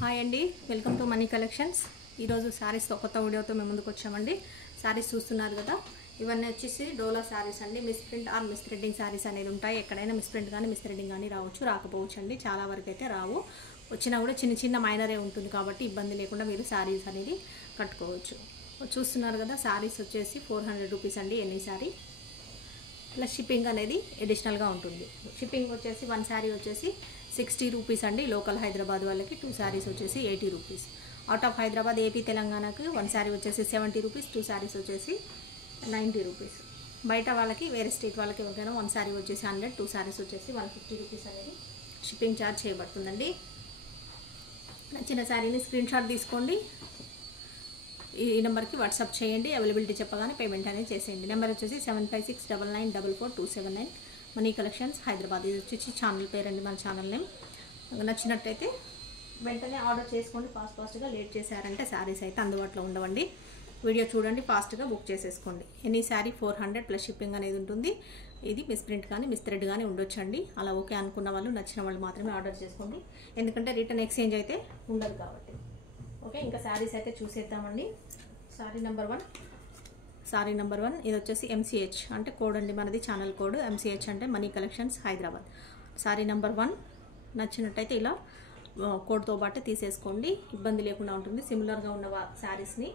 Hi అండి, welcome to money collections. ఈరోజు శారీస్తో కొత్త వీడియోతో మేము ముందుకు వచ్చామండి. శారీస్ చూస్తున్నారు కదా, ఇవన్నీ వచ్చేసి డోలా శారీస్ అండి. Miss print are miss threading saris అనేది ఉంటాయి. ఎక్కడైనా మిస్ ప్రింట్ కానీ మిస్ థ్రెడ్డింగ్ కానీ రావచ్చు, రాకపోవచ్చు అండి. చాలా వరకు అయితే రావు, వచ్చినా కూడా చిన్న చిన్న మైనరే ఉంటుంది కాబట్టి ఇబ్బంది లేకుండా మీరు శారీస్ అనేది కట్టుకోవచ్చు. చూస్తున్నారు కదా, శారీస్ వచ్చేసి 400 రూపీస్ అండి ఎనీ శారీ. ప్లస్ షిప్పింగ్ అనేది అడిషనల్గా ఉంటుంది. షిప్పింగ్ వచ్చేసి 1 శారీ వచ్చేసి 60 రూపీస్ అండి. లోకల్ హైదరాబాద్ వాళ్ళకి 2 శారీస్ వచ్చేసి 80 rupees. Out of Hyderabad AP తెలంగాణకి 1 శారీ వచ్చేసి 70 రూపీస్, 2 శారీస్ వచ్చేసి 90 రూపీస్. బయట వాళ్ళకి వేరే స్టేట్ వాళ్ళకి ఎవరికైనా 1 శారీ వచ్చేసి 100, 2 శారీస్ వచ్చేసి 150 రూపీస్ అనేది షిప్పింగ్ ఛార్జ్ చేయబడుతుందండి. నచ్చిన శారీని స్క్రీన్ షాట్ తీసుకోండి, ఈ నెంబర్కి వాట్సాప్ చేయండి. అవైలబిలిటీ చెప్పగానే పేమెంట్ అనేది చేసేయండి. నెంబర్ వచ్చేసి 7569944279 మనీ కలెక్షన్స్ హైదరాబాద్. ఇది వచ్చేసి ఛానల్ పేరు అండి, మన ఛానల్ నేమ్. నచ్చినట్టయితే వెంటనే ఆర్డర్ చేసుకోండి. ఫాస్ట్గా లేట్ చేశారంటే శారీస్ అయితే అందుబాటులో ఉండవండి. వీడియో చూడండి, ఫాస్ట్గా బుక్ చేసేసుకోండి. ఎనీ శారీ 400 ప్లస్ షిప్పింగ్ అనేది ఉంటుంది. ఇది మిస్ ప్రింట్ కానీ మిస్ థ్రెడ్ కానీ ఉండొచ్చండి. అలా ఓకే అనుకున్న వాళ్ళు, నచ్చిన వాళ్ళు మాత్రమే ఆర్డర్ చేసుకోండి, ఎందుకంటే రిటర్న్ ఎక్స్చేంజ్ అయితే ఉండదు కాబట్టి. ఓకే, ఇంకా శారీస్ అయితే చూసేద్దామండి. శారీ నెంబర్ 1 ఇది వచ్చేసి MCH అంటే కోడ్ అండి, మనది ఛానల్ కోడ్. MCH అంటే money collections Hyderabad. Sari number 1 నచ్చినట్టయితే ఇలా కోడ్తో పాటు తీసేసుకోండి, ఇబ్బంది లేకుండా ఉంటుంది. సిమిలర్గా ఉన్న శారీస్ని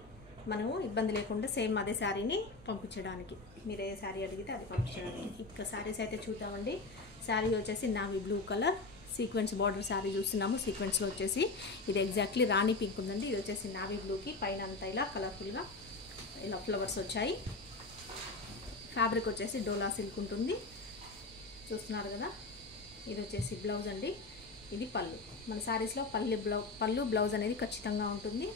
మనము ఇబ్బంది లేకుండా సేమ్ అదే శారీని పంపించడానికి, మీరు ఏ శారీ అడిగితే అది పంపించడానికి. ఇంకా శారీస్ అయితే చూద్దామండి. శారీ వచ్చేసి navy blue colour sequence border sari చూస్తున్నాము. సీక్వెన్స్లో వచ్చేసి ఇది ఎగ్జాక్ట్లీ రాణి పింక్ ఉందండి. ఇది వచ్చేసి నావీ బ్లూకి పైన అంతా ఇలా కలర్ఫుల్గా ఇలా ఫ్లవర్స్ వచ్చాయి. ఫ్యాబ్రిక్ వచ్చేసి డోలా సిల్క్ ఉంటుంది, చూస్తున్నారు కదా. ఇది వచ్చేసి బ్లౌజ్ అండి, ఇది పళ్ళు. మన శారీస్లో పళ్ళు బ్లౌజ్ అనేది ఖచ్చితంగా ఉంటుంది.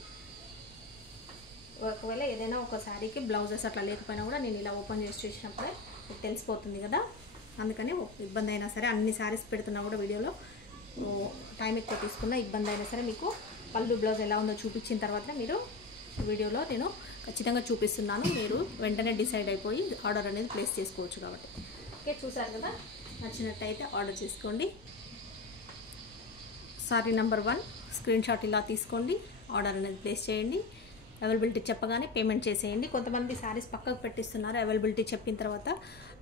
ఒకవేళ ఏదైనా ఒక శారీకి బ్లౌజెస్ అట్లా లేకపోయినా కూడా నేను ఇలా ఓపెన్ చేసి చూసినప్పుడే మీకు తెలిసిపోతుంది కదా. అందుకని ఇబ్బంది అయినా సరే, అన్ని శారీస్ పెడుతున్నా కూడా వీడియోలో టైం ఎక్కువ తీసుకున్న ఇబ్బంది అయినా సరే మీకు పళ్ళు బ్లౌజ్ ఎలా ఉందో చూపించిన తర్వాత మీరు వీడియోలో నేను ఖచ్చితంగా చూపిస్తున్నాను. మీరు వెంటనే డిసైడ్ అయిపోయి ఆర్డర్ అనేది ప్లేస్ చేసుకోవచ్చు కాబట్టి. ఓకే, చూసారు కదా, నచ్చినట్టయితే ఆర్డర్ చేసుకోండి. శారీ నెంబర్ 1 స్క్రీన్ షాట్ ఇలా తీసుకోండి, ఆర్డర్ అనేది ప్లేస్ చేయండి. అవైలబిలిటీ చెప్పగానే పేమెంట్ చేసేయండి. కొంతమంది శారీస్ పక్కకు పెట్టిస్తున్నారు, అవైలబిలిటీ చెప్పిన తర్వాత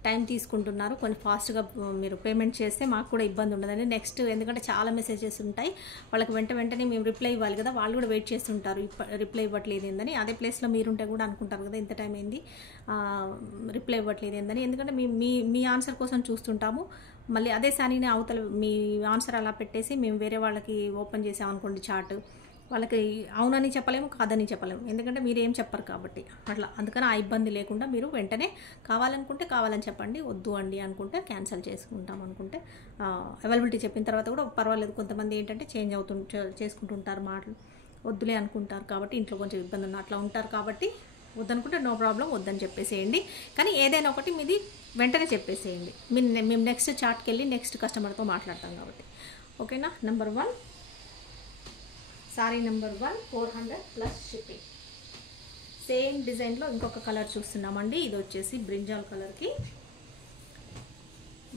టైం తీసుకుంటున్నారు. కొంచెం ఫాస్ట్గా మీరు పేమెంట్ చేస్తే మాకు కూడా ఇబ్బంది ఉండదండి. నెక్స్ట్ ఎందుకంటే చాలా మెసేజెస్ ఉంటాయి, వాళ్ళకి వెంటనే మేము రిప్లై ఇవ్వాలి కదా, వాళ్ళు కూడా వెయిట్ చేస్తుంటారు రిప్లై ఇవ్వట్లేదు ఏందని. అదే ప్లేస్లో మీరుంటే కూడా అనుకుంటారు కదా, ఇంత టైం అయింది రిప్లై ఇవ్వట్లేదు ఏందని. ఎందుకంటే మీ ఆన్సర్ కోసం చూస్తుంటాము. మళ్ళీ అదే శారీని అవతల మీ ఆన్సర్ అలా పెట్టేసి మేము వేరే వాళ్ళకి ఓపెన్ చేసామనుకోండి చార్ట్, వాళ్ళకి అవునని చెప్పలేము, కాదని చెప్పలేము, ఎందుకంటే మీరు ఏం చెప్పరు కాబట్టి అట్లా. అందుకని ఆ ఇబ్బంది లేకుండా మీరు వెంటనే కావాలనుకుంటే కావాలని చెప్పండి, వద్దు అండి అనుకుంటే క్యాన్సిల్ చేసుకుంటాం అనుకుంటే అవైలబిలిటీ చెప్పిన తర్వాత కూడా పర్వాలేదు. కొంతమంది ఏంటంటే చేంజ్ చేసుకుంటుంటారు మాటలు, వద్దులే అనుకుంటారు కాబట్టి ఇంట్లో కొంచెం ఇబ్బంది అట్లా ఉంటారు కాబట్టి వద్దనుకుంటే నో ప్రాబ్లం, వద్దని చెప్పేసేయండి. కానీ ఏదైనా ఒకటి మీది వెంటనే చెప్పేసేయండి. మేము నెక్స్ట్ చార్ట్కి వెళ్ళి నెక్స్ట్ కస్టమర్తో మాట్లాడతాం కాబట్టి. ఓకేనా. Number 1 sari number 1 400 plus shipping. Same డిజైన్లో ఇంకొక కలర్ చూస్తున్నామండి. ఇది వచ్చేసి బ్రింజాల్ కలర్కి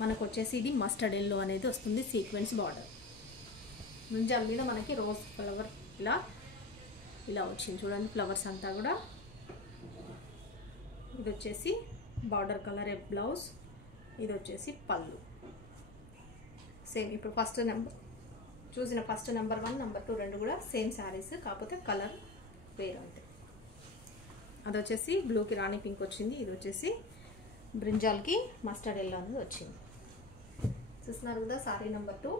మనకు వచ్చేసి ఇది మస్టర్డ్ ఎల్లో అనేది వస్తుంది. సీక్వెన్స్ బార్డర్ బ్రింజాల్ మీద మనకి రోజ్ ఫ్లవర్ ఇలా వచ్చింది చూడండి, ఫ్లవర్స్ అంతా కూడా. ఇది వచ్చేసి బార్డర్ కలర్ బ్లౌజ్, ఇది వచ్చేసి పళ్ళు. సేమ్ ఇప్పుడు ఫస్ట్ నెంబర్ 1 నెంబర్ 2 రెండు కూడా సేమ్ శారీస్, కాకపోతే కలర్ వేరు అంతే. అది వచ్చేసి బ్లూకి రాణి పింక్ వచ్చింది, ఇది వచ్చేసి బ్రింజాల్కి మస్టర్డ్ ఎల్లో అనేది వచ్చింది. చూస్తున్నారు కదా. శారీ నెంబర్ 2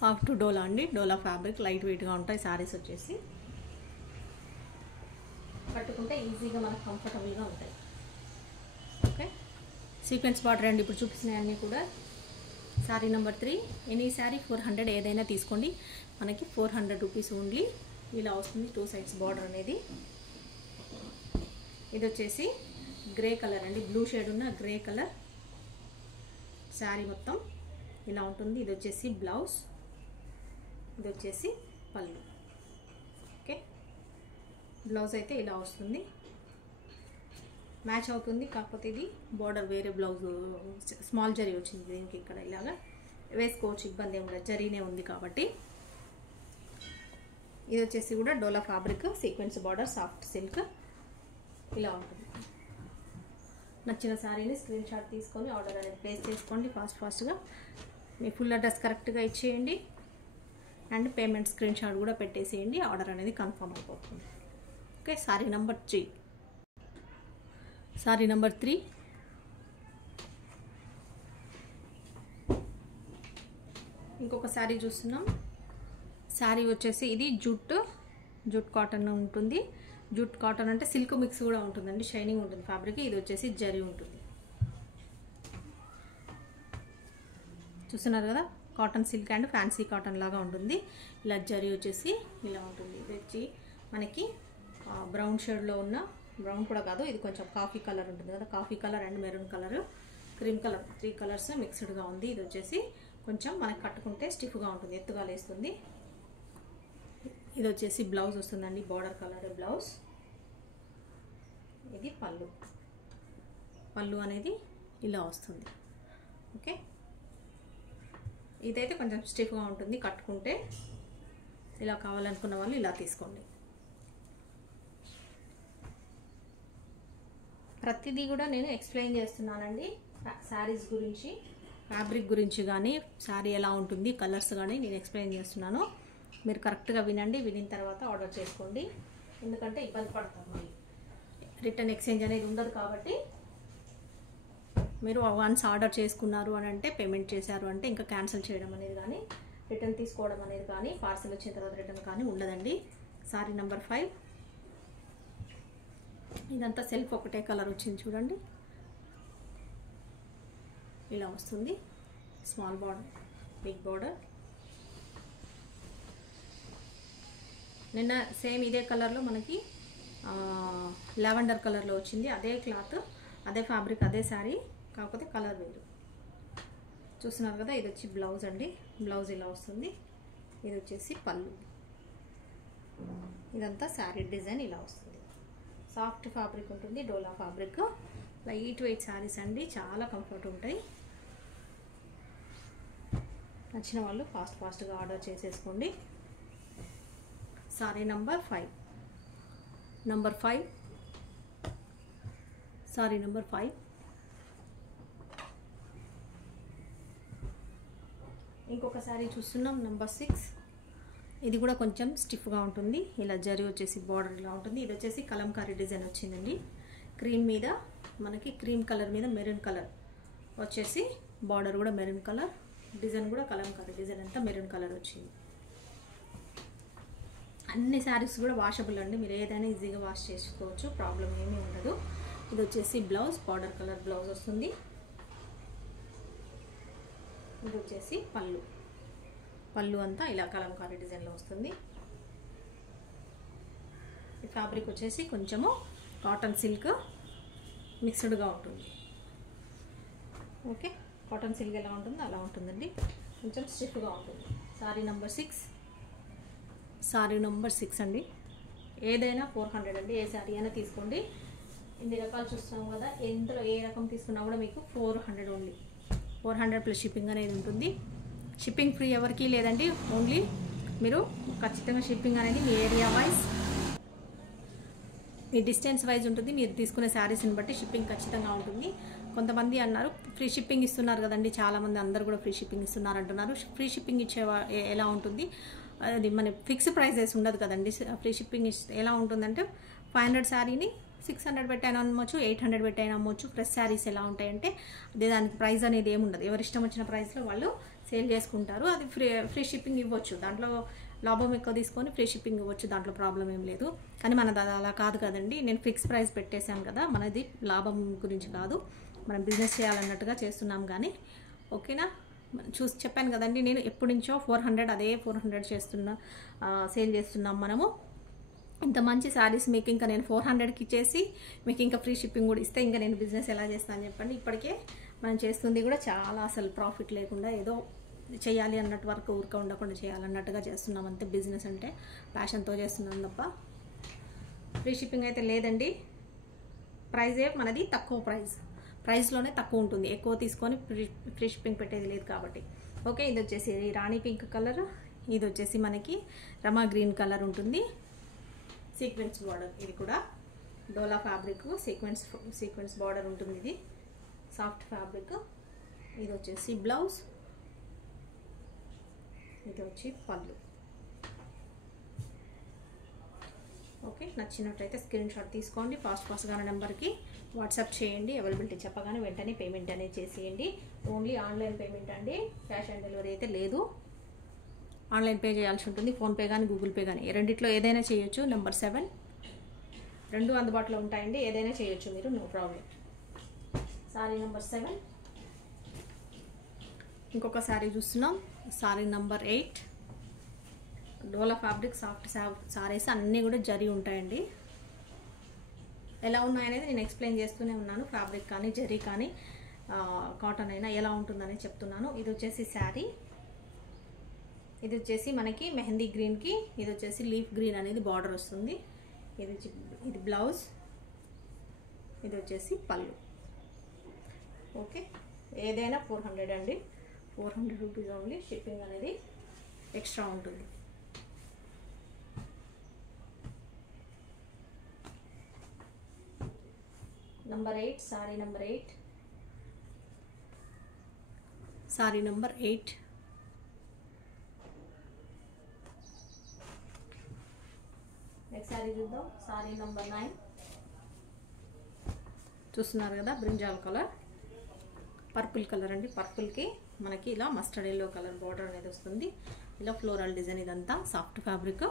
సాఫ్ట్ డోలా అండి, డోలా ఫ్యాబ్రిక్ లైట్ వెయిట్గా ఉంటాయి శారీస్ వచ్చేసి. కట్టుకుంటే ఈజీగా మనకు కంఫర్టబుల్గా ఉంటాయి. ఓకే, సీక్వెన్స్ బార్డర్ అండి ఇప్పుడు చూపిస్తున్నాయన్నీ కూడా. శారీ నెంబర్ 3 ఎనీ శారీ 400 ఏదైనా తీసుకోండి, మనకి 400 రూపీస్ ఓన్లీ. ఇలా వస్తుంది 2 సైడ్స్ బార్డర్ అనేది. ఇది వచ్చేసి గ్రే కలర్ అండి, బ్లూ షేడ్ ఉన్న గ్రే కలర్ శారీ మొత్తం ఇలా ఉంటుంది. ఇది వచ్చేసి బ్లౌజ్, ఇది వచ్చేసి పళ్ళు. ఓకే, బ్లౌజ్ అయితే ఇలా వస్తుంది, మ్యాచ్ అవుతుంది. కాకపోతే ఇది బార్డర్ వేరే బ్లౌజ్ స్మాల్ జరీ వచ్చింది దీనికి, ఇక్కడ ఇలాగా వేసుకోవచ్చు, ఇబ్బంది ఏమి ఉండదు, జరీనే ఉంది కాబట్టి. ఇది వచ్చేసి కూడా Dola fabric, sequence border, soft silk ఇలా ఉంటుంది. నచ్చిన శారీని స్క్రీన్ షాట్ తీసుకొని ఆర్డర్ అనేది ప్లేస్ చేసుకోండి ఫాస్ట్గా. మీ ఫుల్ అడ్రస్ కరెక్ట్గా ఇచ్చేయండి అండ్ పేమెంట్ స్క్రీన్ షాట్ కూడా పెట్టేసేయండి. ఆర్డర్ అనేది కన్ఫర్మ్ అయిపోతుంది. Okay, sari number 3. Sari number 3 ఇంకొక శారీ చూస్తున్నాం. శారీ వచ్చేసి ఇది జూట్ కాటన్ ఉంటుంది. జూట్ కాటన్ అంటే సిల్క్ మిక్స్ కూడా ఉంటుందండి, షైనింగ్ ఉంటుంది ఫ్యాబ్రిక్. ఇది వచ్చేసి జరీ ఉంటుంది. చూస్తున్నారు కదా, cotton silk and fancy cotton లాగా ఉంటుంది. ఇలా జరీ వచ్చేసి ఇలా ఉంటుంది. ఇది వచ్చి మనకి బ్రౌన్ షేడ్లో ఉన్న, బ్రౌన్ కూడా కాదు, ఇది కొంచెం కాఫీ కలర్ ఉంటుంది కదా, coffee colour and maroon colour, cream colour, 3 colours మిక్స్డ్గా ఉంది. ఇది వచ్చేసి కొంచెం మనకి కట్టుకుంటే స్టిఫ్గా ఉంటుంది, ఎత్తుగా లేస్తుంది. ఇది వచ్చేసి బ్లౌజ్ వస్తుందండి, బార్డర్ కలర్ బ్లౌజ్. ఇది పళ్ళు అనేది ఇలా వస్తుంది. ఓకే, ఇదైతే కొంచెం స్టిఫ్గా ఉంటుంది, కట్టుకుంటే. ఇలా కావాలనుకున్న వాళ్ళు ఇలా తీసుకోండి. ప్రతిదీ కూడా నేను ఎక్స్ప్లెయిన్ చేస్తున్నానండి, శారీస్ గురించి, ఫ్యాబ్రిక్ గురించి కానీ, శారీ ఎలా ఉంటుంది, కలర్స్ కానీ నేను ఎక్స్ప్లెయిన్ చేస్తున్నాను. మీరు కరెక్ట్గా వినండి, వినిన తర్వాత ఆర్డర్ చేసుకోండి. ఎందుకంటే ఇబ్బంది పడతాం, మళ్ళీ రిటర్న్ ఎక్స్చేంజ్ అనేది ఉండదు. కాబట్టి మీరు వన్స్ ఆర్డర్ చేసుకున్నారు అని అంటే, పేమెంట్ చేశారు అంటే ఇంకా క్యాన్సిల్ చేయడం అనేది కానీ, రిటర్న్ తీసుకోవడం అనేది కానీ, పార్సల్ వచ్చిన తర్వాత రిటర్న్ కానీ ఉండదండి. శారీ నెంబర్ 5. ఇదంతా సెల్ఫ్ ఒకటే కలర్ వచ్చింది చూడండి, ఇలా వస్తుంది. Small border, big border. నిన్న సేమ్ ఇదే కలర్లో మనకి లావెండర్ కలర్లో వచ్చింది. అదే క్లాత్, అదే ఫ్యాబ్రిక్, అదే శారీ, కాకపోతే కలర్ వేరు. చూస్తున్నారు కదా, ఇది వచ్చి బ్లౌజ్ అండి. బ్లౌజ్ ఇలా వస్తుంది. ఇది వచ్చేసి పళ్ళు. ఇదంతా శారీ డిజైన్ ఇలా వస్తుంది. సాఫ్ట్ ఫ్యాబ్రిక్ ఉంటుంది, డోలా ఫ్యాబ్రిక్. లైట్ వెయిట్ శారీస్ అండి, చాలా కంఫర్ట్ ఉంటాయి. నచ్చిన వాళ్ళు ఫాస్ట్గా ఆర్డర్ చేసేసుకోండి. శారీ నెంబర్ 5. శారీ నెంబర్ 5. ఇంకొక శారీ చూస్తున్నాం, నెంబర్ 6. ఇది కూడా కొంచెం స్టిఫ్గా ఉంటుంది. ఇలా జరీ వచ్చేసి బార్డర్ ఇలా ఉంటుంది. ఇది వచ్చేసి కలంకారీ డిజైన్ వచ్చిందండి. క్రీమ్ మీద మనకి, క్రీమ్ కలర్ మీద మెరూన్ కలర్ వచ్చేసి, బార్డర్ కూడా మెరూన్ కలర్, డిజైన్ కూడా కలంకారీ డిజైన్ అంతా మెరూన్ కలర్ వచ్చింది. అన్ని శారీస్ కూడా వాషబుల్ అండి, మీరు ఏదైనా ఈజీగా వాష్ చేసుకోవచ్చు, ప్రాబ్లం ఏమీ ఉండదు. ఇది వచ్చేసి బ్లౌజ్, బార్డర్ కలర్ బ్లౌజ్ వస్తుంది. ఇది వచ్చేసి పళ్ళు అంతా ఇలా కలంకారీ డిజైన్లో వస్తుంది. ఈ ఫ్యాబ్రిక్ వచ్చేసి కొంచెము కాటన్ సిల్క్ మిక్స్డ్గా ఉంటుంది. ఓకే, కాటన్ సిల్క్ ఎలా ఉంటుందో అలా ఉంటుందండి, కొంచెం స్టిఫ్గా ఉంటుంది. శారీ నెంబర్ 6 అండి. ఏదైనా 400 అండి, ఏ శారీ అయినా తీసుకోండి. ఇన్ని రకాలు చూస్తున్నాం కదా, ఎందులో ఏ రకం తీసుకున్నా కూడా మీకు 400 ఓన్లీ. 400 ప్లస్ షిప్పింగ్ అనేది ఉంటుంది. షిప్పింగ్ ఫ్రీ ఎవరికి లేదండి, ఓన్లీ మీరు ఖచ్చితంగా షిప్పింగ్ అనేది మీ ఏరియా వైజ్, మీ డిస్టెన్స్ వైజ్ ఉంటుంది. మీరు తీసుకునే శారీస్ని బట్టి షిప్పింగ్ ఖచ్చితంగా ఉంటుంది. కొంతమంది అన్నారు ఫ్రీ షిప్పింగ్ ఇస్తున్నారు కదండి, చాలామంది అందరు కూడా ఫ్రీ షిప్పింగ్ ఇస్తున్నారు అంటున్నారు. ఫ్రీ షిప్పింగ్ ఇచ్చే ఎలా ఉంటుంది, అది మన ఫిక్స్డ్ ప్రైజెస్ ఉండదు కదండి. ఫ్రీ షిప్పింగ్ ఎలా ఉంటుందంటే 500 శారీని 600 పెట్టైనా అమ్మొచ్చు, 800 పెట్టైనా అమ్మొచ్చు. ఫ్రెష్ శారీస్ ఎలా ఉంటాయంటే అదే, దానికి ప్రైస్ అనేది ఏముండదు, ఎవరి ఇష్టం వచ్చిన ప్రైస్లో వాళ్ళు సేల్ చేసుకుంటారు. అది ఫ్రీ షిప్పింగ్ ఇవ్వచ్చు, దాంట్లో లాభం ఎక్కువ తీసుకొని ఫ్రీ షిప్పింగ్ ఇవ్వచ్చు, దాంట్లో ప్రాబ్లం ఏం లేదు. కానీ మనది అలా కాదు కదండి, నేను ఫిక్స్ ప్రైస్ పెట్టేశాను కదా, మనది లాభం గురించి కాదు, మనం బిజినెస్ చేయాలన్నట్టుగా చేస్తున్నాం. కానీ ఓకేనా, చెప్పాను కదండి, నేను ఎప్పటి నుంచో 400, అదే 400 సేల్ చేస్తున్నాం మనము. ఇంత మంచి శారీస్ మీకు ఇంకా నేను 400కి ఇచ్చేసి మీకు ఇంకా ఫ్రీ షిప్పింగ్ కూడా ఇస్తే ఇంకా నేను బిజినెస్ ఎలా చేస్తాను చెప్పండి. ఇప్పటికే మనం చేస్తుంది కూడా చాలా అసలు ప్రాఫిట్ లేకుండా, ఏదో చేయాలి అన్నట్టు వరకు ఊరిక ఉండకుండా చేయాలన్నట్టుగా చేస్తున్నాం అంతే. బిజినెస్ అంటే ప్యాషన్తో చేస్తున్నాం తప్ప ఫ్రీ షిప్పింగ్ అయితే లేదండి. ప్రైజే మనది తక్కువ ప్రైస్లోనే తక్కువ ఉంటుంది, ఎక్కువ తీసుకొని ఫ్రీ షిప్పింగ్ పెట్టేది లేదు కాబట్టి. ఓకే, ఇది వచ్చేసి రాణి పింక్ కలర్, ఇది వచ్చేసి మనకి రమా గ్రీన్ కలర్ ఉంటుంది, సీక్వెన్స్ బార్డర్. ఇది కూడా డోలా ఫ్యాబ్రిక్ సీక్వెన్స్ బార్డర్ ఉంటుంది. ఇది సాఫ్ట్ ఫ్యాబ్రిక్. ఇది వచ్చేసి బ్లౌజ్, ఇది వచ్చి పళ్ళు. ఓకే, నచ్చినట్టయితే స్క్రీన్ షాట్ తీసుకోండి. ఫాస్ట్గా నెంబర్కి వాట్సాప్ చేయండి. అవైలబిలిటీ చెప్పగానే వెంటనే పేమెంట్ అనేది చేసేయండి. ఓన్లీ ఆన్లైన్ పేమెంట్ అండి, క్యాష్ ఆన్ డెలివరీ అయితే లేదు. ఆన్లైన్ పే చేయాల్సి ఉంటుంది, ఫోన్పే కానీ గూగుల్ పే కానీ, రెండిట్లో ఏదైనా చేయొచ్చు. నెంబర్ 7 రెండు అందుబాటులో ఉంటాయండి, ఏదైనా చేయొచ్చు మీరు, నో ప్రాబ్లం. Sorry number 7. ఇంకొక శారీ చూస్తున్నాం, సారీ నెంబర్ 8. డోలా ఫ్యాబ్రిక్ సాఫ్ట్ సారీస్ అన్నీ కూడా జరీ ఉంటాయండి. ఎలా ఉన్నాయనేది నేను ఎక్స్ప్లెయిన్ చేస్తూనే ఉన్నాను. ఫ్యాబ్రిక్ కానీ జరీ కానీ కాటన్ అయినా ఎలా ఉంటుందని చెప్తున్నాను. ఇది వచ్చేసి శారీ, ఇది వచ్చేసి మనకి మెహందీ గ్రీన్కి ఇది వచ్చేసి లీఫ్ గ్రీన్ అనేది బార్డర్ వస్తుంది. ఇది బ్లౌజ్, ఇది వచ్చేసి పళ్ళు. ఓకే, ఏదైనా 400 అండి, 400 రూపీస్ ఓన్లీ. షిప్పింగ్ అనేది ఎక్స్ట్రా ఉంటుంది. Number 8, sorry number 8. Sorry number 8. Next sorry చూద్దాం, సారీ నెంబర్ 9. చూస్తున్నారు కదా, బ్రింజాల్ కలర్, పర్పుల్ కలర్ అండి. పర్పుల్కి మనకి ఇలా మస్టర్డ్ ఎల్లో కలర్ బార్డర్ అనేది వస్తుంది. ఇలా ఫ్లోరల్ డిజైన్, ఇదంతా సాఫ్ట్ ఫ్యాబ్రిక్.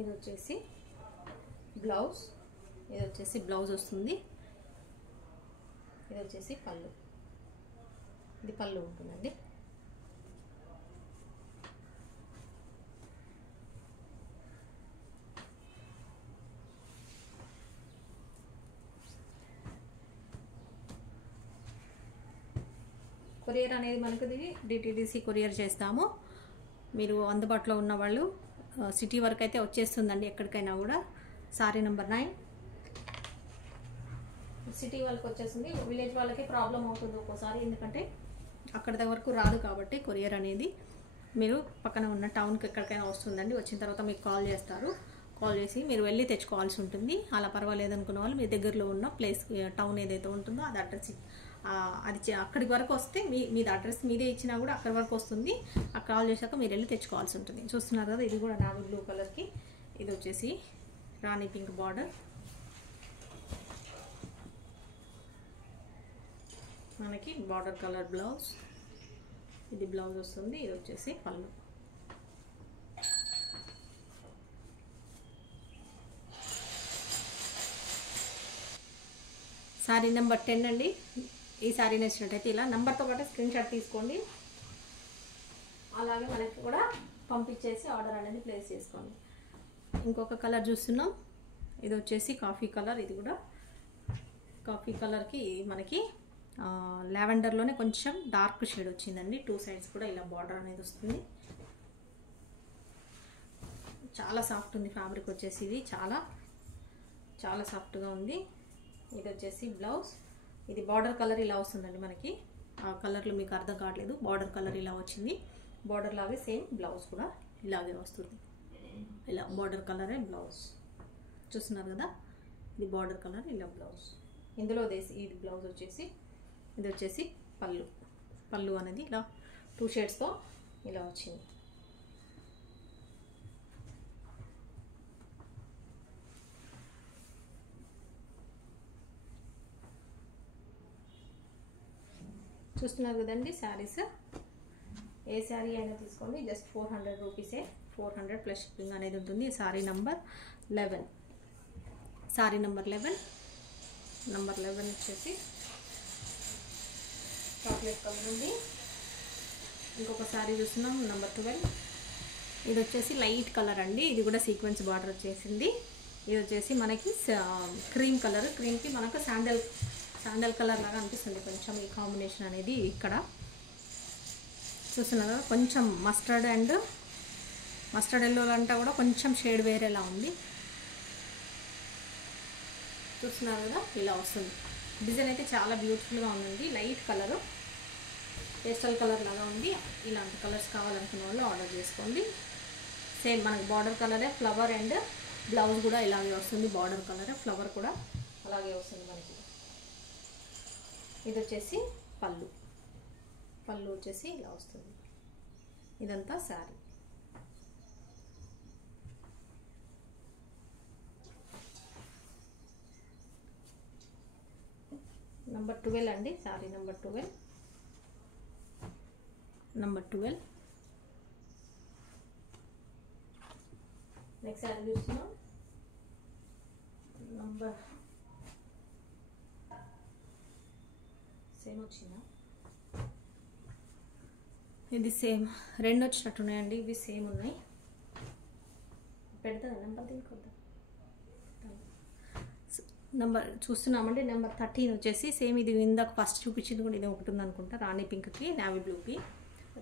ఇది వచ్చేసి బ్లౌజ్, ఇది వచ్చేసి బ్లౌజ్ వస్తుంది. ఇది వచ్చేసి పళ్ళు, ఇది పళ్ళు ఉంటుందండి. కొరియర్ అనేది మనకు డిటిడిసి కొరియర్ చేస్తాము. మీరు అందుబాటులో ఉన్న వాళ్ళు సిటీ వరకు అయితే వచ్చేస్తుందండి, ఎక్కడికైనా కూడా. Sorry number 9. సిటీ వాళ్ళకి వచ్చేస్తుంది, విలేజ్ వాళ్ళకి ప్రాబ్లం అవుతుంది ఒక్కోసారి, ఎందుకంటే అక్కడ వరకు రాదు కాబట్టి కొరియర్ అనేది. మీరు పక్కన ఉన్న టౌన్కి ఎక్కడికైనా వస్తుందండి. వచ్చిన తర్వాత మీకు కాల్ చేస్తారు, కాల్ చేసి మీరు వెళ్ళి తెచ్చుకోవాల్సి ఉంటుంది. అలా పర్వాలేదు అనుకున్న వాళ్ళు మీ దగ్గరలో ఉన్న ప్లేస్, టౌన్ ఏదైతే ఉంటుందో అది అడ్రస్, అది అక్కడికి వరకు వస్తే మీది అడ్రస్ మీదే ఇచ్చినా కూడా అక్కడి వరకు వస్తుంది. ఆ కాల్ చేశాక మీరు వెళ్ళి తెచ్చుకోవాల్సి ఉంటుంది. చూస్తున్నారు కదా, ఇది కూడా నావీ బ్లూ కలర్కి ఇది వచ్చేసి రాణి పింక్ బార్డర్. మనకి బార్డర్ కలర్ బ్లౌజ్, ఇది బ్లౌజ్ వస్తుంది. ఇది వచ్చేసి పళ్ళు. సారీ నెంబర్ 10 అండి. ఈ సారీ నచ్చినట్టయితే ఇలా నెంబర్తో పాటు స్క్రీన్ షాట్ తీసుకోండి. అలాగే మనకి కూడా పంపించేసి ఆర్డర్ అనేది ప్లేస్ చేసుకోండి. ఇంకొక కలర్ చూస్తున్నాం, ఇది వచ్చేసి కాఫీ కలర్. ఇది కూడా కాఫీ కలర్కి మనకి లావెండర్లోనే కొంచెం డార్క్ షేడ్ వచ్చిందండి. 2 సైడ్స్ కూడా ఇలా బార్డర్ అనేది వస్తుంది. చాలా సాఫ్ట్ ఉంది ఫ్యాబ్రిక్ వచ్చేసి, ఇది చాలా చాలా సాఫ్ట్గా ఉంది. ఇది వచ్చేసి బ్లౌజ్, ఇది బార్డర్ కలర్ ఇలా వస్తుందండి మనకి. ఆ కలర్లో మీకు అర్థం కావట్లేదు, బార్డర్ కలర్ ఇలా వచ్చింది. బార్డర్ లాగే సేమ్ బ్లౌజ్ కూడా ఇలాగే వస్తుంది. ఇలా బార్డర్ కలరే బ్లౌజ్. చూస్తున్నారు కదా, ఇది బార్డర్ కలర్, ఇలా బ్లౌజ్. ఇందులో ఇది బ్లౌజ్ వచ్చేసి, ఇది వచ్చేసి పళ్ళు. పళ్ళు అనేది ఇలా 2 షేడ్స్తో ఇలా వచ్చింది. చూస్తున్నారు కదండి శారీస్. ఏ శారీ అయినా తీసుకోండి, జస్ట్ 400 రూపీసే. 400 ప్లస్ షిప్పింగ్ అనేది ఉంటుంది. Sorry number 11. Sorry number 11. Number 11 వచ్చేసి చాక్లెట్ కలర్ ఉంది. ఇంకొక శారీ చూస్తున్నాం, నెంబర్ 12. ఇది వచ్చేసి లైట్ కలర్ అండి. ఇది కూడా సీక్వెన్స్ బార్డర్ వచ్చేసింది. ఇది వచ్చేసి మనకి క్రీమ్ కలర్, క్రీమ్కి మనకు శాండల్ కలర్ లాగా అనిపిస్తుంది కొంచెం ఈ కాంబినేషన్ అనేది. ఇక్కడ చూస్తున్నారు కదా, కొంచెం మస్టర్డ్ ఎల్లో అంటే కూడా కొంచెం షేడ్ వేరేలా ఉంది. చూస్తున్నారు కదా, ఇలా వస్తుంది. డిజైన్ అయితే చాలా బ్యూటిఫుల్గా ఉందండి. లైట్ కలరు, పేస్టల్ కలర్ లాగా ఉంది. ఇలాంటి కలర్స్ కావాలనుకున్న వాళ్ళు ఆర్డర్ చేసుకోండి. సేమ్ మనకి బార్డర్ కలరే, ఫ్లవర్ అండ్ బ్లౌజ్ కూడా ఇలాగే వస్తుంది. బార్డర్ కలరే, ఫ్లవర్ కూడా అలాగే వస్తుంది మనకి. ఇది వచ్చేసి పళ్ళు. పళ్ళు వచ్చేసి ఇలా వస్తుంది. ఇదంతా శారీ. నెంబర్ 12 అండి, sari number 12. Number 12. Next sari చూస్తున్నాం. నంబర్ సేమ్ వచ్చిందా? ఇది సేమ్, రెండు వచ్చినట్టున్నాయండి. ఇవి సేమ్ ఉన్నాయి. పెడతా నెంబర్ దీనికొద్దా. నెంబర్ చూస్తున్నామండి. నెంబర్ 13 వచ్చేసి సేమ్ ఇది ఇందాక ఫస్ట్ చూపించింది కూడా ఇది ఒకటి ఉంది అనుకుంటా. రాణి పింక్కి నావీ బ్లూకి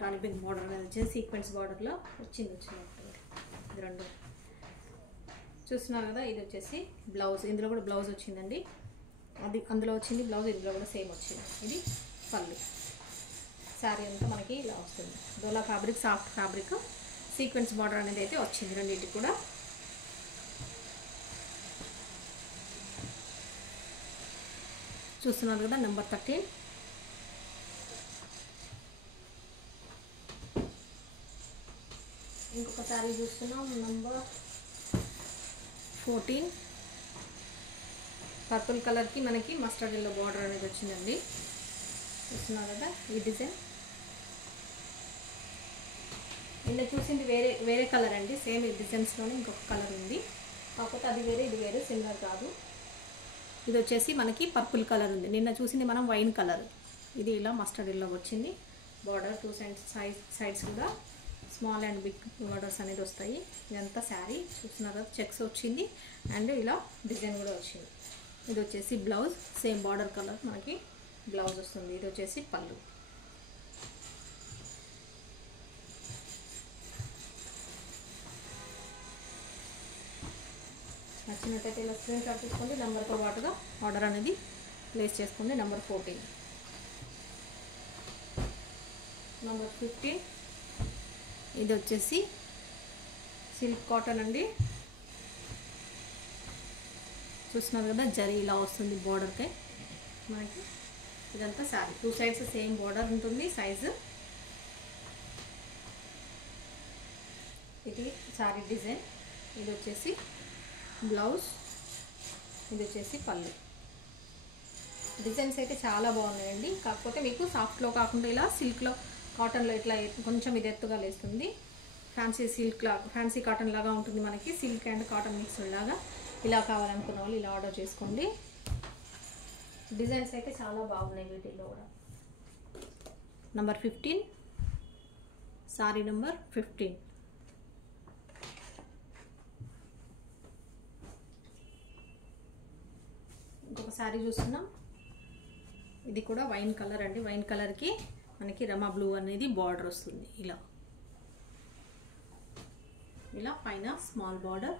రాణి పింక్ బార్డర్ అనేది వచ్చేసి సీక్వెన్స్ బార్డర్లో వచ్చినట్టు ఇది రెండు చూస్తున్నారు కదా. ఇది వచ్చేసి బ్లౌజ్, ఇందులో కూడా బ్లౌజ్ వచ్చిందండి. అది అందులో వచ్చింది బ్లౌజ్, ఇందులో కూడా సేమ్ వచ్చింది. ఇది పళ్ళు. శారీ అంతా మనకి ఇలా వస్తుంది. Dola fabric, soft fabric, sequence border అనేది అయితే వచ్చింది రెండింటికి కూడా. చూస్తున్నారు కదా నెంబర్ 13. ఇంకొక శారీ చూస్తున్నాం. నెంబర్ 14. పర్పుల్ కలర్కి మనకి మస్టర్డ్ ఎల్లో బార్డర్ అనేది వచ్చిందండి. చూస్తున్నారు కదా ఈ డిజైన్. నిన్న చూసింది వేరే కలర్ అండి. సేమ్ ఈ డిజైన్స్లోనే ఇంకొక కలర్ ఉంది, కాకపోతే అది వేరే ఇది వేరే, సిమిలర్ కాదు. ఇది వచ్చేసి మనకి పర్పుల్ కలర్ ఉంది. నిన్న చూసింది మనం వైన్ కలర్. ఇది ఇలా మస్టర్డ్ ఎల్లో వచ్చింది. బార్డర్ టూ సైడ్స్ కూడా స్మాల్ అండ్ బిగ్ బార్డర్స్ అనేది వస్తాయి. ఇదంతా శారీ చూస్తున్నారు. చెక్స్ వచ్చింది అండ్ ఇలా డిజైన్ కూడా వచ్చింది. ఇది వచ్చేసి బ్లౌజ్, సేమ్ బార్డర్ కలర్ మనకి బ్లౌజ్ వస్తుంది. ఇది వచ్చేసి పళ్ళు. నచ్చినట్టయితే ఇలా స్క్రీన్ షాట్ తీసుకోండి. నెంబర్తో పాటుగా ఆర్డర్ అనేది ప్లేస్ చేసుకోండి. నెంబర్ 14. నెంబర్ 15. ఇది వచ్చేసి సిల్క్ కాటన్ అండి. చూస్తున్నారు కదా జరీ ఇలా వస్తుంది బార్డర్కి మనకి. ఇదంతా sari, two sides same border ఉంటుంది. సైజు ఇది శారీ డిజైన్. ఇది వచ్చేసి బ్లౌజ్, ఇది వచ్చేసి పళ్ళు. డిజైన్స్ అయితే చాలా బాగున్నాయండి. కాకపోతే మీకు సాఫ్ట్లో కాకుండా ఇలా సిల్క్లో, కాటన్లో ఇట్లా కొంచెం ఇది ఎత్తుగా లేస్తుంది. ఫ్యాన్సీ సిల్క్ లాగా, ఫ్యాన్సీ కాటన్ లాగా ఉంటుంది మనకి. సిల్క్ అండ్ కాటన్ మిక్స్డ్ లాగా. ఇలా కావాలనుకున్న వాళ్ళు ఇలా ఆర్డర్ చేసుకోండి. డిజైన్స్ అయితే చాలా బాగున్నాయి వీటిల్లో కూడా. Number 15, sorry number 15. ఇంకొక శారీ చూస్తున్నాం. ఇది కూడా వైన్ కలర్ అండి. వైన్ కలర్కి మనకి రమా బ్లూ అనేది బార్డర్ వస్తుంది. ఇలా పైన స్మాల్ బార్డర్,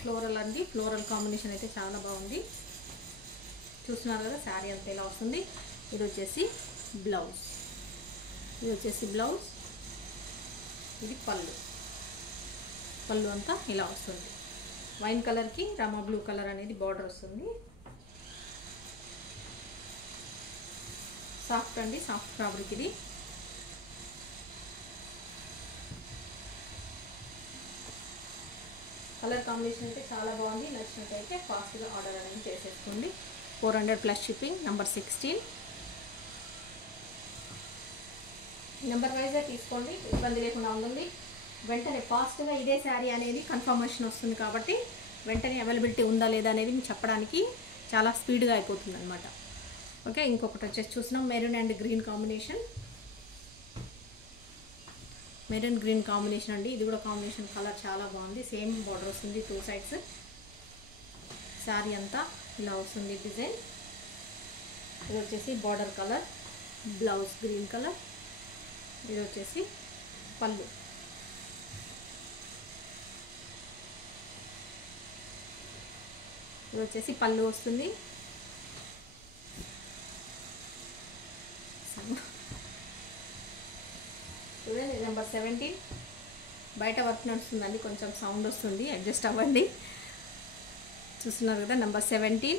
ఫ్లోరల్ అండి. ఫ్లోరల్ కాంబినేషన్ అయితే చాలా బాగుంది. చూస్తున్నారు కదా శారీ అంతా ఇలా వస్తుంది. ఇది వచ్చేసి బ్లౌజ్, ఇది పళ్ళు. పళ్ళు అంతా ఇలా వస్తుంది. వైన్ కలర్కి రమా బ్లూ కలర్ అనేది బార్డర్ వస్తుంది. సాఫ్ట్ అండి, సాఫ్ట్ ఫ్యాబ్రిక్ ఇది. కలర్ కాంబినేషన్ అయితే చాలా బాగుంది. నచ్చినట్టయితే ఫాస్ట్గా ఆర్డర్ అనేది చేసేసుకోండి. 400 ప్లస్ షిప్పింగ్. నెంబర్ 16. నెంబర్ వైజ్గా తీసుకోండి, ఇబ్బంది లేకుండా ఉంటుంది. వెంటనే ఫాస్ట్గా ఇదే శారీ అనేది కన్ఫర్మేషన్ వస్తుంది కాబట్టి వెంటనే అవైలబిలిటీ ఉందా లేదా అనేది చెప్పడానికి చాలా స్పీడ్గా అయిపోతుంది అనమాట. ఓకే, ఇంకొకటి వచ్చేసి చూసినాం maroon and green combination. Maroon green combination అండి. ఇది కూడా కాంబినేషన్ కలర్ చాలా బాగుంది. సేమ్ బార్డర్ వస్తుంది టూ సైడ్స్. శారీ అంతా ఇలా వస్తుంది డిజైన్. ఇది వచ్చేసి border colour, blouse green colour. ఇది వచ్చేసి పళ్ళు. ఇది వచ్చేసి పళ్ళు వస్తుంది. చేస్తాను. చూడండి నెంబర్ 17. బయట వర్క్ నడుస్తుందండి, కొంచెం సౌండ్ వస్తుంది, అడ్జస్ట్ అవ్వండి. చూస్తున్నారు కదా, నెంబర్ 17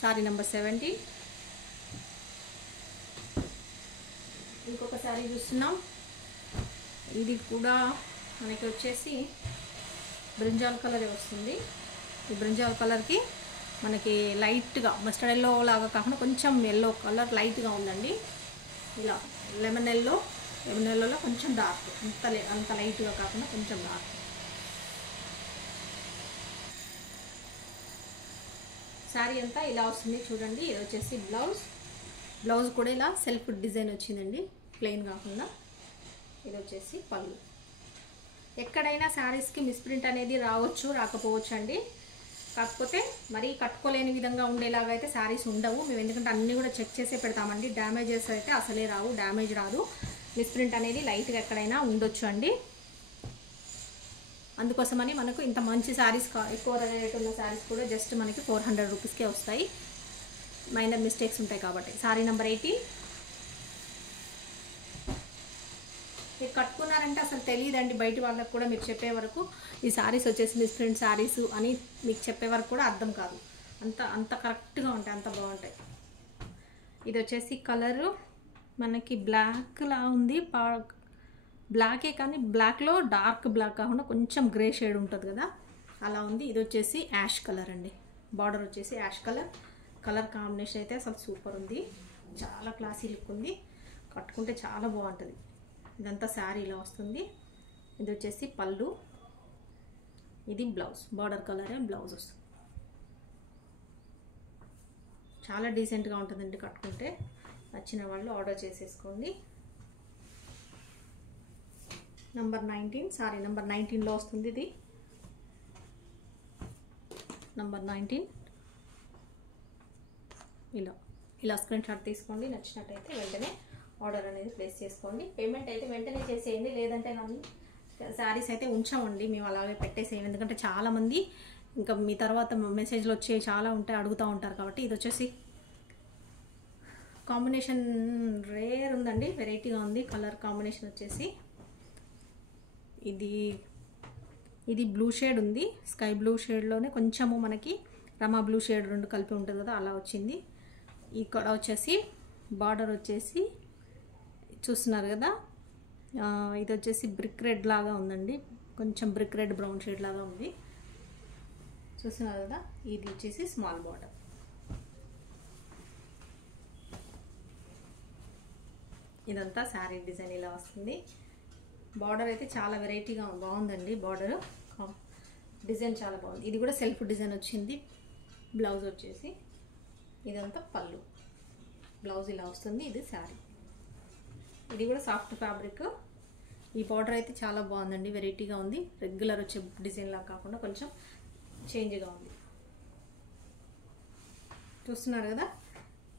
సారీ నెంబర్ 17. ఇంకొక సారీ చూస్తున్నాం. ఇది కూడా మనకి వచ్చేసి బ్రింజాల్ కలర్ వస్తుంది. ఈ బ్రింజాల్ కలర్కి మనకి లైట్గా మస్టర్డ్ ఎల్లో లాగా కాకుండా కొంచెం ఎల్లో కలర్ లైట్గా ఉందండి. ఇలా లెమన్ ఎల్లోలో కొంచెం డార్క్, అంత లైట్గా కాకుండా కొంచెం డార్క్. శారీ అంతా ఇలా వస్తుంది చూడండి. ఇది వచ్చేసి బ్లౌజ్ కూడా ఇలా సెల్ఫ్ డిజైన్ వచ్చిందండి, ప్లెయిన్ కాకుండా. ఇది వచ్చేసి పళ్ళు. ఎక్కడైనా శారీస్కి మిస్ప్రింట్ అనేది రావచ్చు, రాకపోవచ్చు అండి. కాకపోతే మరీ కట్టుకోలేని విధంగా ఉండేలాగా అయితే శారీస్ ఉండవు మేము, ఎందుకంటే అన్నీ కూడా చెక్ చేసే పెడతామండి. డ్యామేజెస్ అయితే అసలే రావు, డ్యామేజ్ రాదు. మిస్ప్రింట్ అనేది లైట్గా ఎక్కడైనా ఉండొచ్చు అండి. అందుకోసమని మనకు ఇంత మంచి శారీస్, ఎక్కువ రేట్ ఉన్న శారీస్ కూడా జస్ట్ మనకి 400 రూపీస్కే వస్తాయి. మైనర్ మిస్టేక్స్ ఉంటాయి కాబట్టి. Sorry number 18. మీరు కట్టుకున్నారంటే అసలు తెలియదండి బయట వాళ్ళకు కూడా. మీరు చెప్పే వరకు ఈ శారీస్ వచ్చేసి మిస్ప్రింట్ శారీస్ అని మీకు చెప్పే వరకు కూడా అర్థం కాదు. అంత కరెక్ట్గా ఉంటాయి, అంత బాగుంటాయి. ఇది వచ్చేసి కలరు మనకి బ్లాక్లా ఉంది, బ్లాకే కానీ బ్లాక్లో డార్క్ బ్లాక్ కాకుండా కొంచెం గ్రే షేడ్ ఉంటుంది కదా, అలా ఉంది. ఇది వచ్చేసి యాష్ కలర్ అండి. బార్డర్ వచ్చేసి యాష్ కలర్ కాంబినేషన్ అయితే అసలు సూపర్ ఉంది. చాలా క్లాసీ లుక్ ఉంది, కట్టుకుంటే చాలా బాగుంటుంది. ఇదంతా శారీ ఇలా వస్తుంది. ఇది వచ్చేసి పళ్ళు, ఇది బ్లౌజ్. బార్డర్ కలరే బ్లౌజ్ వస్తుంది. చాలా డీసెంట్గా ఉంటుందండి కట్టుకుంటే. నచ్చిన వాళ్ళు ఆర్డర్ చేసేసుకోండి. నెంబర్ 19 సారీ నెంబర్ 19లో వస్తుంది ఇది. నెంబర్ 19 ఇలా స్క్రీన్ షాట్ తీసుకోండి. నచ్చినట్టయితే వెంటనే ఆర్డర్ అనేది ప్లేస్ చేసుకోండి. పేమెంట్ అయితే వెంటనే చేసేయండి, లేదంటే శారీస్ అయితే ఉంచామండి మేము, అలాగే పెట్టేసేయండి. ఎందుకంటే చాలామంది ఇంకా మీ తర్వాత మెసేజ్లు వచ్చే చాలా ఉంటాయి, అడుగుతూ ఉంటారు కాబట్టి. ఇది వచ్చేసి కాంబినేషన్ రేర్ ఉందండి, వెరైటీగా ఉంది. కలర్ కాంబినేషన్ వచ్చేసి ఇది బ్లూ షేడ్ ఉంది, స్కై బ్లూ షేడ్లోనే కొంచెము మనకి రమా బ్లూ షేడ్ రెండు కలిపి ఉంటుంది కదా, అలా వచ్చింది. ఇక్కడ వచ్చేసి బార్డర్ వచ్చేసి చూస్తున్నారు కదా, ఇది వచ్చేసి బ్రిక్ రెడ్ లాగా ఉందండి, కొంచెం బ్రిక్ రెడ్ బ్రౌన్ షేడ్ లాగా ఉంది. చూస్తున్నారు కదా, ఇది వచ్చేసి స్మాల్ బార్డర్. ఇదంతా శారీ డిజైన్ ఇలా వస్తుంది. బార్డర్ అయితే చాలా వెరైటీగా బాగుందండి. బార్డర్ డిజైన్ చాలా బాగుంది. ఇది కూడా సెల్ఫ్ డిజైన్ వచ్చింది. బ్లౌజ్ వచ్చేసి ఇదంతా పళ్ళు, బ్లౌజ్ ఇలా వస్తుంది. ఇది శారీ, ఇది కూడా సాఫ్ట్ ఫ్యాబ్రిక్. ఈ బార్డర్ అయితే చాలా బాగుందండి, వెరైటీగా ఉంది. రెగ్యులర్ వచ్చే డిజైన్ లాగా కాకుండా కొంచెం చేంజ్గా ఉంది. చూస్తున్నారు కదా,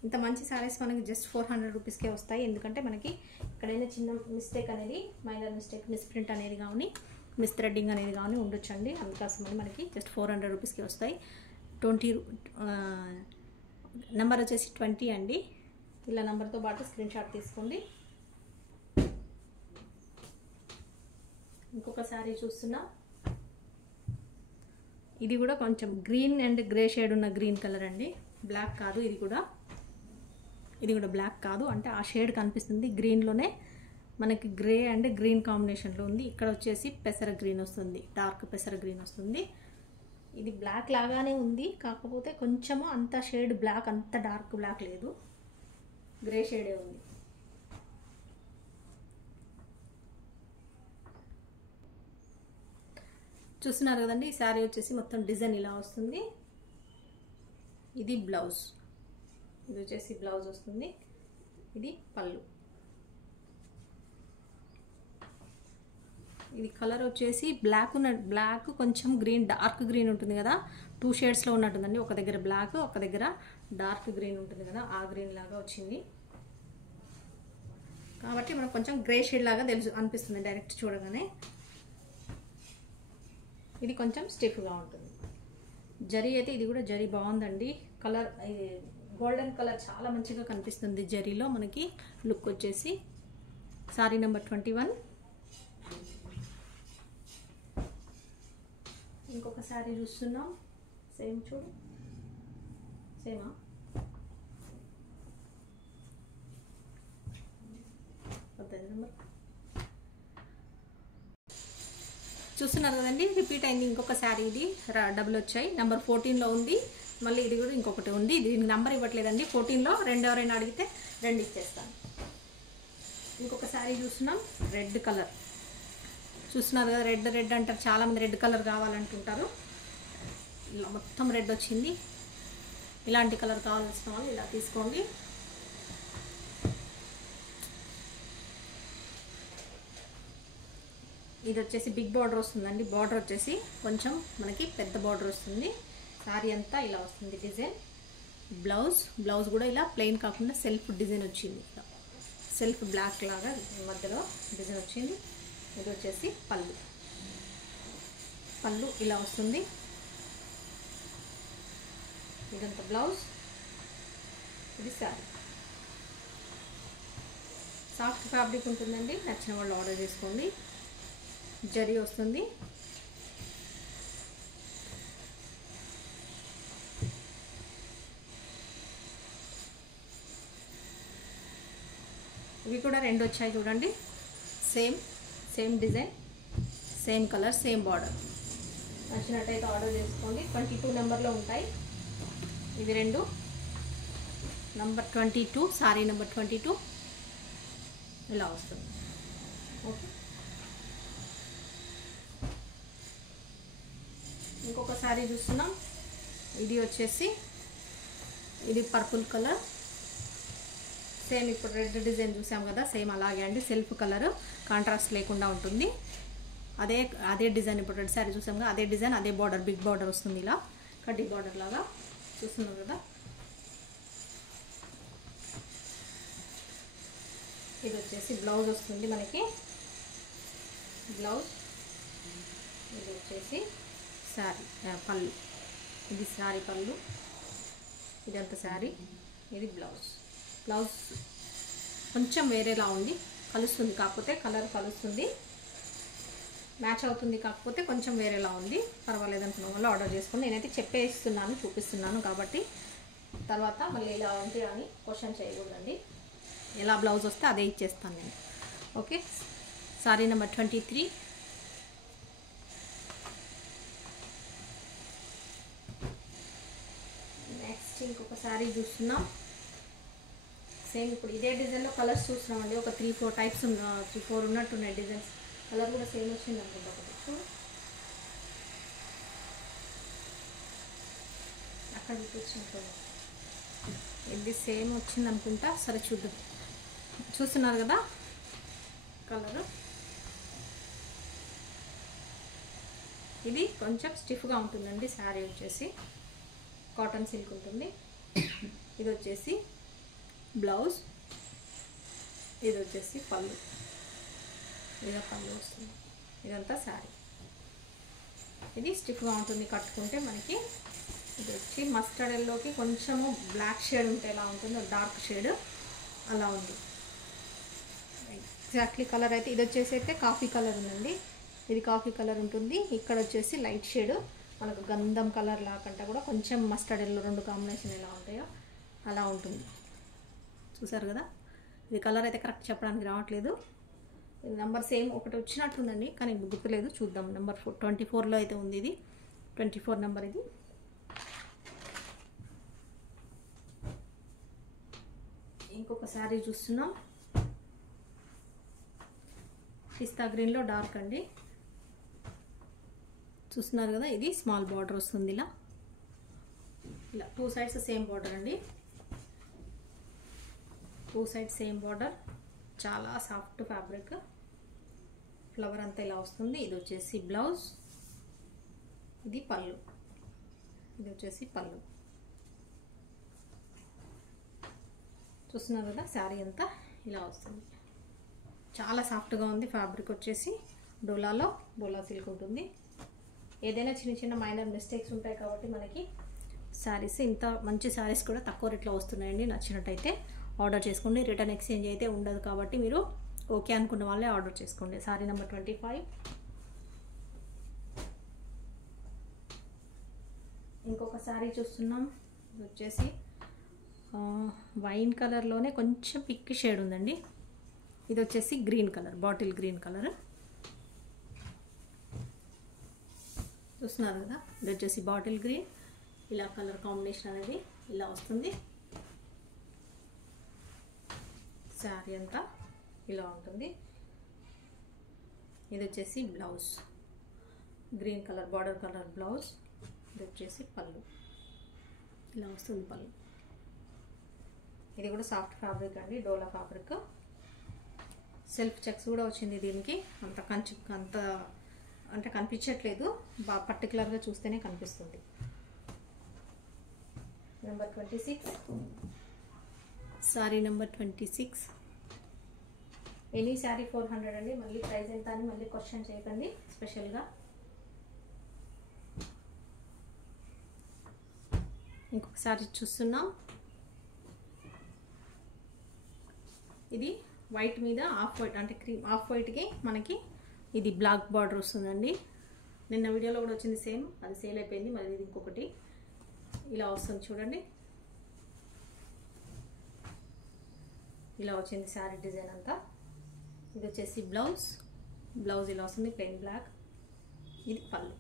ఇంత మంచి శారీస్ మనకి జస్ట్ 400 రూపీస్కే వస్తాయి. ఎందుకంటే మనకి ఎక్కడైనా చిన్న మిస్టేక్ అనేది, మైనర్ మిస్టేక్, మిస్ప్రింట్ అనేది కానీ, మిస్ థ్రెడ్డింగ్ అనేది కానీ ఉండొచ్చండి. అందుకోసమని మనకి జస్ట్ 400 రూపీస్కి వస్తాయి. 20 నెంబర్ వచ్చేసి 20 అండి. ఇలా నెంబర్తో పాటు స్క్రీన్ షాట్ తీసుకోండి. ఇంకొక శారీ చూస్తున్నా, ఇది కూడా కొంచెం గ్రీన్ అండ్ గ్రే షేడ్ ఉన్న గ్రీన్ కలర్ అండి. బ్లాక్ కాదు, ఇది కూడా బ్లాక్ కాదు, అంటే ఆ షేడ్ కనిపిస్తుంది. గ్రీన్లోనే మనకి గ్రే అండ్ గ్రీన్ కాంబినేషన్లో ఉంది. ఇక్కడ వచ్చేసి పెసర గ్రీన్ వస్తుంది, డార్క్ పెసర గ్రీన్ వస్తుంది. ఇది బ్లాక్ లాగానే ఉంది, కాకపోతే కొంచెము అంత షేడ్ బ్లాక్, అంత డార్క్ బ్లాక్ లేదు, గ్రే షేడే ఉంది. చూస్తున్నారు కదండి, ఈ శారీ వచ్చేసి మొత్తం డిజైన్ ఇలా వస్తుంది. ఇది బ్లౌజ్, ఇది వచ్చేసి బ్లౌజ్ వస్తుంది. ఇది పళ్ళు. ఇది కలర్ వచ్చేసి బ్లాక్ కొంచెం గ్రీన్, డార్క్ గ్రీన్ ఉంటుంది కదా, 2 షేడ్స్లో ఉన్నట్టుందండి. ఒక దగ్గర బ్లాక్, ఒక దగ్గర డార్క్ గ్రీన్ ఉంటుంది కదా, ఆ గ్రీన్ లాగా వచ్చింది. కాబట్టి మనకు కొంచెం గ్రే షేడ్ లాగా అనిపిస్తుంది డైరెక్ట్ చూడగానే. ఇది కొంచెం స్టిఫ్గా ఉంటుంది. జరీ అయితే ఇది కూడా జరీ బాగుందండి. కలర్ గోల్డెన్ కలర్ చాలా మంచిగా కనిపిస్తుంది జరీలో. మనకి లుక్ వచ్చేసి సారీ నెంబర్ 21. ఇంకొక సారీ చూస్తున్నాం. సేమ్ చూడు, సేమా? నెంబర్ చూస్తున్నారు కదండి, రిపీట్ అయింది. ఇంకొక శారీ ఇది డబుల్ వచ్చాయి. నెంబర్ 14లో ఉంది. మళ్ళీ ఇది కూడా ఇంకొకటి ఉంది. దీనికి నెంబర్ ఇవ్వట్లేదండి. 14లో 2 ఎవరైనా అడిగితే 2 ఇచ్చేస్తాను. ఇంకొక శారీ చూస్తున్నాం, రెడ్ కలర్. చూస్తున్నారు కదా, రెడ్ రెడ్ అంటారు చాలామంది, రెడ్ కలర్ కావాలంటుంటారు. ఇలా మొత్తం రెడ్ వచ్చింది. ఇలాంటి కలర్ కావాల్సిన వాళ్ళు ఇలా తీసుకోండి. ఇది వచ్చేసి బిగ్ బార్డర్ వస్తుందండి. బార్డర్ వచ్చేసి కొంచెం మనకి పెద్ద బార్డర్ వస్తుంది. శారీ అంతా ఇలా వస్తుంది డిజైన్. బ్లౌజ్ కూడా ఇలా ప్లెయిన్ కాకుండా సెల్ఫ్ డిజైన్ వచ్చింది. సెల్ఫ్ బ్లాక్ లాగా మధ్యలో డిజైన్ వచ్చింది. ఇది వచ్చేసి పళ్ళు ఇలా వస్తుంది. ఇదంతా బ్లౌజ్, ఇది శారీ. సాఫ్ట్ ఫ్యాబ్రిక్ ఉంటుందండి. నచ్చిన వాళ్ళు ఆర్డర్ చేసుకోండి. జరీ వస్తుంది. ఇవి కూడా 2 వచ్చాయి చూడండి. Same design, same colour, same border. నచ్చినట్టయితే ఆర్డర్ చేసుకోండి. 22 నెంబర్లో ఉంటాయి ఇవి 2. నంబర్ 22, సారీ నెంబర్ 22 ఇలా వస్తుంది. ఓకే, ఇంకొక శారీ చూస్తున్నాం. ఇది వచ్చేసి ఇది పర్పుల్ కలర్. సేమ్ ఇప్పుడు రెడ్ డిజైన్ చూసాం కదా, సేమ్ అలాగే అండి. సెల్ఫ్ కలర్, కాంట్రాస్ట్ లేకుండా ఉంటుంది. అదే డిజైన్ ఇప్పుడు రెడ్ శారీ చూసాం కదా, అదే డిజైన్, అదే బార్డర్, బిగ్ బార్డర్ వస్తుంది. ఇలా కడ్డీ బార్డర్ లాగా చూస్తున్నాం కదా. ఇది వచ్చేసి బ్లౌజ్ వస్తుంది మనకి. బ్లౌజ్, ఇది వచ్చేసి శారీ పళ్ళు. ఇది శారీ పళ్ళు, ఇదంతా శారీ. ఇది బ్లౌజ్ కొంచెం వేరేలా ఉంది. కలుస్తుంది, కాకపోతే కలర్ కలుస్తుంది, మ్యాచ్ అవుతుంది. కాకపోతే కొంచెం వేరేలా ఉంది. పర్వాలేదు అనుకున్న వాళ్ళు ఆర్డర్ చేసుకుని, నేనైతే చెప్పేస్తున్నాను, చూపిస్తున్నాను కాబట్టి తర్వాత మళ్ళీ ఇలా ఉంది అని క్వశ్చన్ చేయకూడదండి. ఎలా బ్లౌజ్ వస్తే అదే ఇచ్చేస్తాను నేను. Okay, sorry number 23. నెక్స్ట్ ఇంకొక శారీ చూస్తున్నాం. సేమ్ ఇప్పుడు ఇదే డిజైన్లో కలర్స్ చూస్తున్నామండి. ఒక 3-4 టైప్స్ 3-4 ఉన్నట్టున్నాయి డిజైన్స్. కలర్ కూడా సేమ్ వచ్చింది అనుకుంటా. ఒకటి చూడు, అక్కడ చూపించినట్టు ఇది సేమ్ వచ్చింది అనుకుంటా. సరే చూద్దాం. చూస్తున్నారు కదా కలరు. ఇది కొంచెం స్టిఫ్గా ఉంటుందండి. శారీ వచ్చేసి కాటన్ సిల్క్ ఉంటుంది. ఇది వచ్చేసి బ్లౌజ్, ఇది వచ్చేసి పళ్ళు. ఇలా పళ్ళు వస్తుంది. ఇదంతా శారీ. ఇది స్టిఫ్గా ఉంటుంది కట్టుకుంటే మనకి. ఇది వచ్చి మస్టర్డ్ ఎల్లోకి కొంచెము బ్లాక్ షేడ్ ఉంటే ఎలా ఉంటుందో, డార్క్ షేడ్ అలా ఉంది. ఎగ్జాక్ట్లీ కలర్ అయితే ఇది వచ్చేసి అయితే కాఫీ కలర్ ఉందండి. ఇది కాఫీ కలర్ ఉంటుంది. ఇక్కడ వచ్చేసి లైట్ షేడ్, మనకు గంధం కలర్ లాకంటే కూడా కొంచెం మస్టర్డ్ ఎల్లో 2 కాంబినేషన్ ఎలా ఉంటాయో అలా ఉంటుంది. చూసారు కదా, ఇది కలర్ అయితే కరెక్ట్ చెప్పడానికి రావట్లేదు. ఇది నెంబర్ సేమ్ ఒకటి వచ్చినట్టుందండి, కానీ గుర్తులేదు. చూద్దాం. నెంబర్ 24లో అయితే ఉంది. ఇది 24 నెంబర్. ఇది ఇంకొక శారీ చూస్తున్నాం. పిస్తా గ్రీన్లో డార్క్ అండి. చూస్తున్నారు కదా, ఇది స్మాల్ బార్డర్ వస్తుంది. ఇలా 2 సైడ్స్ సేమ్ బార్డర్ అండి. 2 సైడ్స్ సేమ్ బార్డర్. చాలా సాఫ్ట్ ఫ్యాబ్రిక్. ఫ్లవర్ అంతా ఇలా వస్తుంది. ఇది వచ్చేసి బ్లౌజ్, ఇది పళ్ళు. ఇది వచ్చేసి పళ్ళు. చూస్తున్నారు కదా, శారీ అంతా ఇలా వస్తుంది. చాలా సాఫ్ట్గా ఉంది. ఫ్యాబ్రిక్ వచ్చేసి డోలా సిల్క్ ఉంటుంది. ఏదైనా చిన్న చిన్న మైనర్ మిస్టేక్స్ ఉంటాయి కాబట్టి మనకి శారీస్ ఇంత మంచి శారీస్ కూడా తక్కువ రేట్లో వస్తున్నాయండి. నచ్చినట్టయితే ఆర్డర్ చేసుకోండి. రిటర్న్ ఎక్స్చేంజ్ అయితే ఉండదు కాబట్టి మీరు ఓకే అనుకున్న వాళ్ళే ఆర్డర్ చేసుకోండి. శారీ నెంబర్ 25. ఇంకొక శారీ చూస్తున్నాం. ఇది వచ్చేసి వైన్ కలర్లోనే కొంచెం పిక్ షేడ్ ఉందండి. ఇది వచ్చేసి green colour, bottle green colour చూస్తున్నారు కదా. ఇది వచ్చేసి బాటిల్ గ్రీన్, ఇలా కలర్ కాంబినేషన్ అనేది ఇలా వస్తుంది. శారీ అంతా ఇలా ఉంటుంది. ఇది వచ్చేసి blouse, green colour border colour blouse. ఇది వచ్చేసి పళ్ళు, ఇలా వస్తుంది పళ్ళు. ఇది కూడా సాఫ్ట్ ఫ్యాబ్రిక్ అండి, డోలా ఫ్యాబ్రిక్. సెల్ఫ్ చెక్స్ కూడా వచ్చింది దీనికి. అంత అంటే కనిపించట్లేదు, బాగా పర్టికులర్గా చూస్తేనే కనిపిస్తుంది. Number 26. Sorry number 26. Any sari 400 అండి. మళ్ళీ ప్రైస్ ఎంత అని మళ్ళీ క్వశ్చన్ చేయకండి స్పెషల్గా. ఇంకొక శారీ చూస్తున్నాం. ఇది వైట్ మీద ఆఫ్ వైట్, అంటే క్రీమ్ ఆఫ్ వైట్కి మనకి ఇది బ్లాక్ బార్డర్ వస్తుందండి. నిన్న వీడియోలో కూడా వచ్చింది సేమ్, అది సేల్ అయిపోయింది. మరి ఇది ఇంకొకటి ఇలా వస్తుంది చూడండి. ఇలా వచ్చింది శారీ డిజైన్ అంతా. ఇది వచ్చేసి బ్లౌజ్ ఇలా వస్తుంది ప్లెయిన్ బ్లాక్. ఇది పళ్ళు.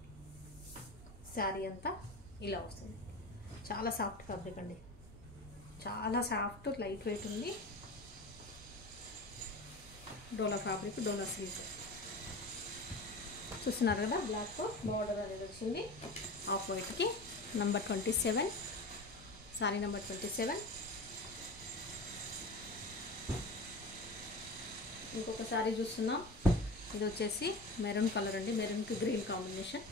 శారీ అంతా ఇలా వస్తుంది. చాలా సాఫ్ట్ ఫ్యాబ్రిక్ అండి, చాలా సాఫ్ట్ లైట్ వెయిట్ ఉంది. డోలా ఫ్యాబ్రిక్, డోలా సిల్క్ చూస్తున్నారు కదా. బ్లాక్ బార్డర్ అనేది వచ్చింది ఆఫ్ వైట్కి. నెంబర్ 27. Sorry number 27. ఇంకొక శారీ చూస్తున్నాం. ఇది వచ్చేసి మెరూన్ కలర్ అండి, మెరూన్కి గ్రీన్ కాంబినేషన్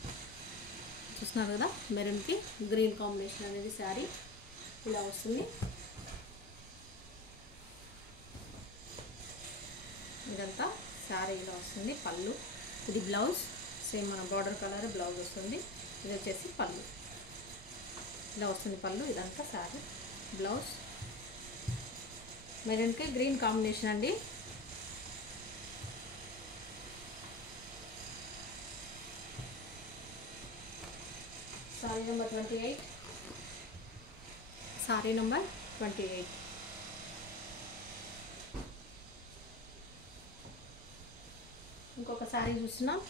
చూస్తున్నారు కదా. మెరూన్కి గ్రీన్ కాంబినేషన్ అనేది శారీ ఇలా వస్తుంది. ఇదంతా శారీ ఇలా వస్తుంది. పళ్ళు, ఇది బ్లౌజ్ సేమ్ మన బార్డర్ కలర్ బ్లౌజ్ వస్తుంది. ఇది వచ్చేసి పళ్ళు ఇలా వస్తుంది పళ్ళు. ఇదంతా శారీ, బ్లౌజ్ మెరూన్కి గ్రీన్ కాంబినేషన్ అండి. Sorry number 28. Sorry number 28. ఇంకొక శారీ చూస్తున్నాం.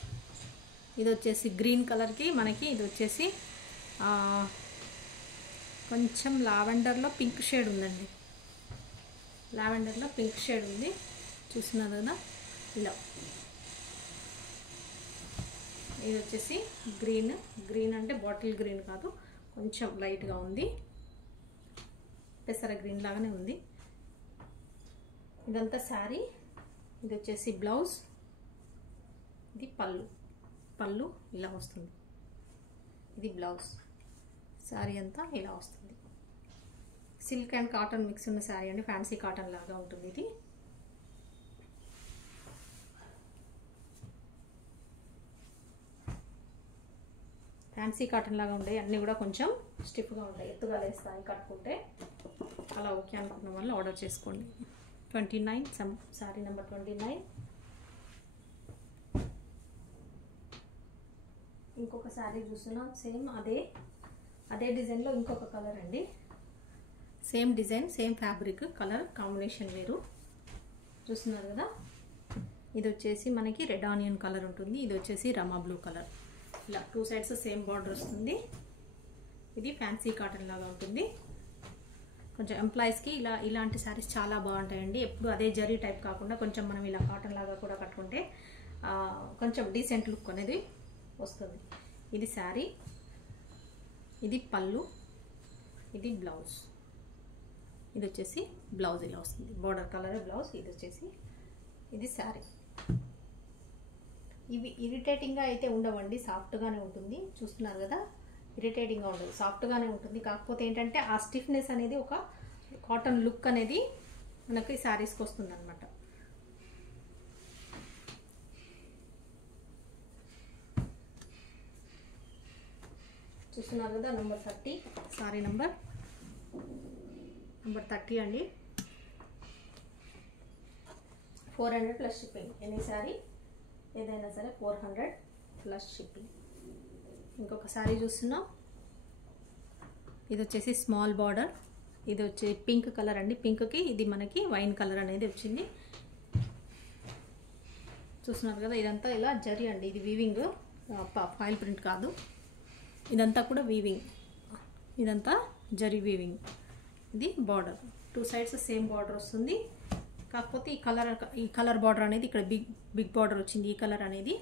ఇది వచ్చేసి గ్రీన్ కలర్కి మనకి ఇది వచ్చేసి కొంచెం లావెండర్లో పింక్ షేడ్ ఉందండి. లావెండర్లో పింక్ షేడ్ ఉంది చూస్తున్నారు కదా. ఇలా ఇది వచ్చేసి గ్రీన్ అంటే బాటిల్ గ్రీన్ కాదు, కొంచెం లైట్గా ఉంది, పెసర గ్రీన్ లాగానే ఉంది. ఇదంతా శారీ. ఇది వచ్చేసి బ్లౌజ్, ఇది పళ్ళు ఇలా వస్తుంది. ఇది బ్లౌజ్. శారీ అంతా ఇలా వస్తుంది. సిల్క్ అండ్ కాటన్ మిక్స్ ఉన్న శారీ అండి, ఫ్యాన్సీ కాటన్ లాగా ఉంటుంది ఇది. ఫ్యాన్సీ కాటన్ లాగా ఉంటాయి అన్నీ కూడా, కొంచెం స్టిఫ్గా ఉంటాయి, ఎత్తుగా లేస్తాయి కట్టుకుంటే. అలా ఓకే అనుకున్న వాళ్ళు ఆర్డర్ చేసుకోండి. 29. శారీ నెంబర్ 29. ఇంకొక శారీ చూస్తున్నాం. సేమ్ అదే డిజైన్లో ఇంకొక కలర్ అండి. Same design, same fabric, colour combination వేరు చూస్తున్నారు కదా. ఇది వచ్చేసి మనకి రెడ్ ఆనియన్ కలర్ ఉంటుంది. ఇది వచ్చేసి రమా బ్లూ కలర్. ఇలా 2 సైడ్స్ సేమ్ బార్డర్ వస్తుంది. ఇది ఫ్యాన్సీ కాటన్ లాగా ఉంటుంది. కొంచెం ఎంప్లాయీస్కి ఇలాంటి శారీస్ చాలా బాగుంటాయండి. ఎప్పుడు అదే జరీ టైప్ కాకుండా కొంచెం మనం ఇలా కాటన్ లాగా కూడా కట్టుకుంటే కొంచెం డీసెంట్ లుక్ అనేది వస్తుంది. ఇది శారీ, ఇది పళ్ళు, ఇది బ్లౌజ్. ఇది వచ్చేసి బ్లౌజ్ ఇలా వస్తుంది, బార్డర్ కలర్ బ్లౌజ్. ఇది వచ్చేసి ఇది శారీ. ఇవి ఇరిటేటింగ్గా అయితే ఉండవండి, సాఫ్ట్గానే ఉంటుంది. చూస్తున్నారు కదా, ఇరిటేటింగ్గా ఉండదు, సాఫ్ట్గానే ఉంటుంది. కాకపోతే ఏంటంటే ఆ స్టిఫ్నెస్ అనేది, ఒక కాటన్ లుక్ అనేది మనకి శారీస్కి వస్తుంది అనమాట. చూస్తున్నారు కదా నెంబర్ 30 సారీ నెంబర్ 30 అండి. 400 ప్లస్ షిప్పింగ్. ఎనీ సారీ ఏదైనా సరే 400 ప్లస్ షిప్పింగ్. ఇంకొక సారీ చూస్తున్నాం. ఇది వచ్చేసి స్మాల్ బార్డర్. ఇది వచ్చి పింక్ కలర్ అండి. పింక్కి ఇది మనకి వైన్ కలర్ అనేది వచ్చింది. చూస్తున్నారు కదా ఇదంతా ఇలా జరీ అండి. ఇది వీవింగ్, ఫాయిల్ ప్రింట్ కాదు. ఇదంతా కూడా వీవింగ్. ఇదంతా జరీ వీవింగ్. ఇది బార్డర్. 2 సైడ్స్ సేమ్ బార్డర్ వస్తుంది. కాకపోతే ఈ కలర్ బార్డర్ అనేది ఇక్కడ బిగ్ బార్డర్ వచ్చింది. ఈ కలర్ అనేది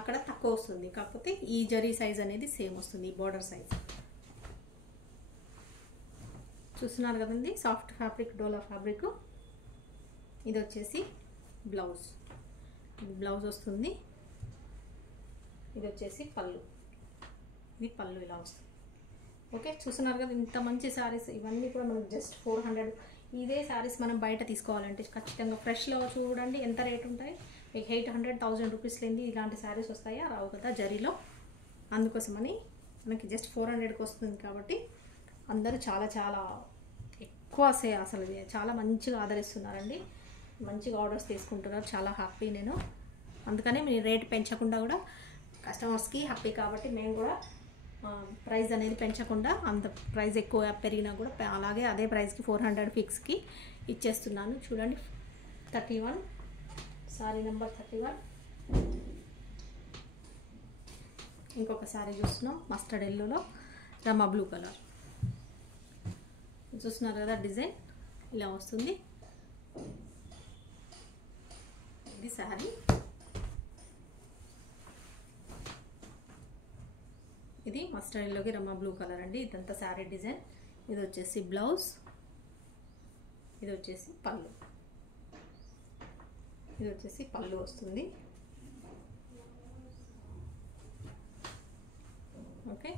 అక్కడ తక్కువ వస్తుంది. కాకపోతే ఈ జరీ సైజ్ అనేది సేమ్ వస్తుంది. ఈ బార్డర్ సైజ్ చూస్తున్నారు కదండి. సాఫ్ట్ ఫ్యాబ్రిక్, డోలా ఫ్యాబ్రిక్. ఇది వచ్చేసి బ్లౌజ్. బ్లౌజ్ వస్తుంది. ఇది వచ్చేసి పళ్ళు. ఇది పళ్ళు ఇలా వస్తుంది. ఓకే, చూస్తున్నారు కదా ఇంత మంచి శారీస్. ఇవన్నీ కూడా మనకు జస్ట్ 400. ఇదే శారీస్ మనం బయట తీసుకోవాలంటే ఖచ్చితంగా ఫ్రెష్లో చూడండి ఎంత రేట్ ఉంటాయి. మీకు 800-1000 రూపీస్ లేని ఇలాంటి శారీస్ వస్తాయా? రావు కదా జరీలో. అందుకోసమని మనకి జస్ట్ 400కి వస్తుంది. కాబట్టి అందరూ చాలా చాలా ఎక్కువ అసలు చాలా మంచిగా ఆదరిస్తున్నారండి. మంచిగా ఆర్డర్స్ తీసుకుంటున్నారు. చాలా హ్యాపీ నేను. అందుకనే మీరు రేట్ పెంచకుండా కూడా కస్టమర్స్కి హ్యాపీ. కాబట్టి మేము కూడా ప్రైస్ అనేది పెంచకుండా, అంత ప్రైస్ ఎక్కువ పెరిగినా కూడా అలాగే అదే ప్రైస్కి 400 ఫిక్స్కి ఇచ్చేస్తున్నాను. చూడండి 31 సారీ నెంబర్ 31. ఇంకొక సారీ చూస్తున్నాం మస్టర్డ్ ఎల్లోలో రమా బ్లూ కలర్. చూస్తున్నారు కదా డిజైన్ ఇలా వస్తుంది. ఇది శారీ. ఇది మస్టర్డ్ ఎల్లోకి రమా బ్లూ కలర్ అండి. ఇదంతా శారీ డిజైన్. ఇది వచ్చేసి బ్లౌజ్. ఇది వచ్చేసి పళ్ళు. ఇది వచ్చేసి పళ్ళు వస్తుంది. ఓకే,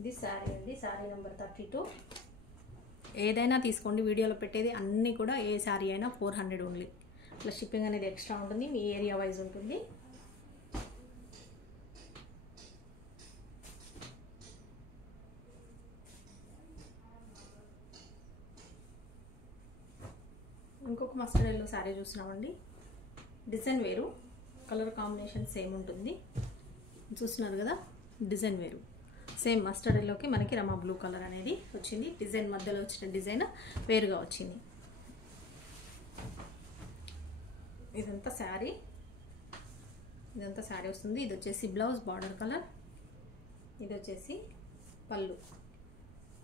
ఇది శారీ అండి. శారీ నెంబర్ 32. ఏదైనా తీసుకోండి, వీడియోలో పెట్టేది అన్నీ కూడా ఏ శారీ అయినా 400 ఓన్లీ. ప్లస్ షిప్పింగ్ అనేది ఎక్స్ట్రా ఉంటుంది. మీ ఏరియా వైజ్ ఉంటుంది. ఇంకొక మస్టర్డ్ ఎల్లో శారీ చూస్తున్నామండి. డిజైన్ వేరు, కలర్ కాంబినేషన్ సేమ్ ఉంటుంది. చూస్తున్నారు కదా డిజైన్ వేరు. సేమ్ మస్టర్డ్ ఎల్లోకి మనకి రమా బ్లూ కలర్ అనేది వచ్చింది. డిజైన్ మధ్యలో వచ్చిన డిజైన్ వేరుగా వచ్చింది. ఇదంతా శారీ. ఇదంతా శారీ వస్తుంది. ఇది వచ్చేసి బ్లౌజ్ బార్డర్ కలర్. ఇది వచ్చేసి పళ్ళు.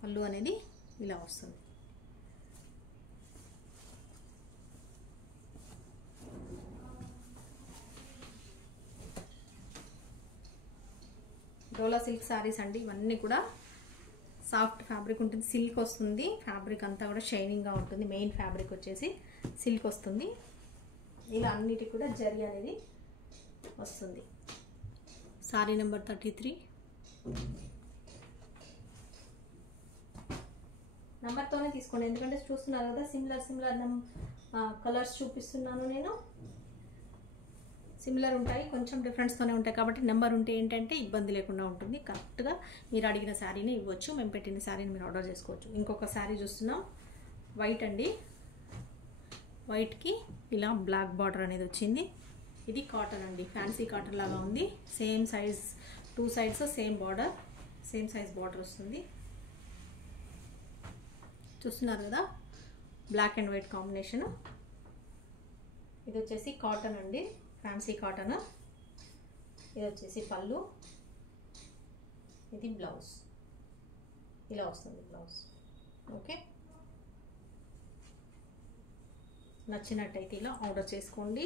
పళ్ళు అనేది ఇలా వస్తుంది. డోలా సిల్క్ శారీస్ అండి. ఇవన్నీ కూడా సాఫ్ట్ ఫ్యాబ్రిక్ ఉంటుంది. సిల్క్ వస్తుంది. ఫ్యాబ్రిక్ అంతా కూడా షైనింగ్గా ఉంటుంది. మెయిన్ ఫ్యాబ్రిక్ వచ్చేసి సిల్క్ వస్తుంది. ఇలా అన్నిటికి కూడా జరీ అనేది వస్తుంది. Sorry number 33. నెంబర్తోనే తీసుకోండి. ఎందుకంటే చూస్తున్నారు కదా సిమిలర్ కలర్స్ చూపిస్తున్నాను నేను. సిమిలర్ ఉంటాయి, కొంచెం డిఫరెన్స్తోనే ఉంటాయి. కాబట్టి నెంబర్ ఉంటే ఏంటంటే ఇబ్బంది లేకుండా ఉంటుంది. కరెక్ట్గా మీరు అడిగిన శారీని ఇవ్వచ్చు. మేము పెట్టిన శారీని మీరు ఆర్డర్ చేసుకోవచ్చు. ఇంకొక శారీ చూస్తున్నాం. వైట్ అండి. వైట్కి ఇలా బ్లాక్ బార్డర్ అనేది వచ్చింది. ఇది కాటన్ అండి. ఫ్యాన్సీ కాటన్ లాగా ఉంది. Same size, 2 sides same border, same size border వస్తుంది. చూస్తున్నారు కదా బ్లాక్ అండ్ వైట్ కాంబినేషన్. ఇది వచ్చేసి కాటన్ అండి, ఫ్యాన్సీ కాటన్. ఇది వచ్చేసి పళ్ళు. ఇది బ్లౌజ్. ఇలా వస్తుంది బ్లౌజ్. ఓకే, నచ్చినట్టయితే ఇలా ఆర్డర్ చేసుకోండి.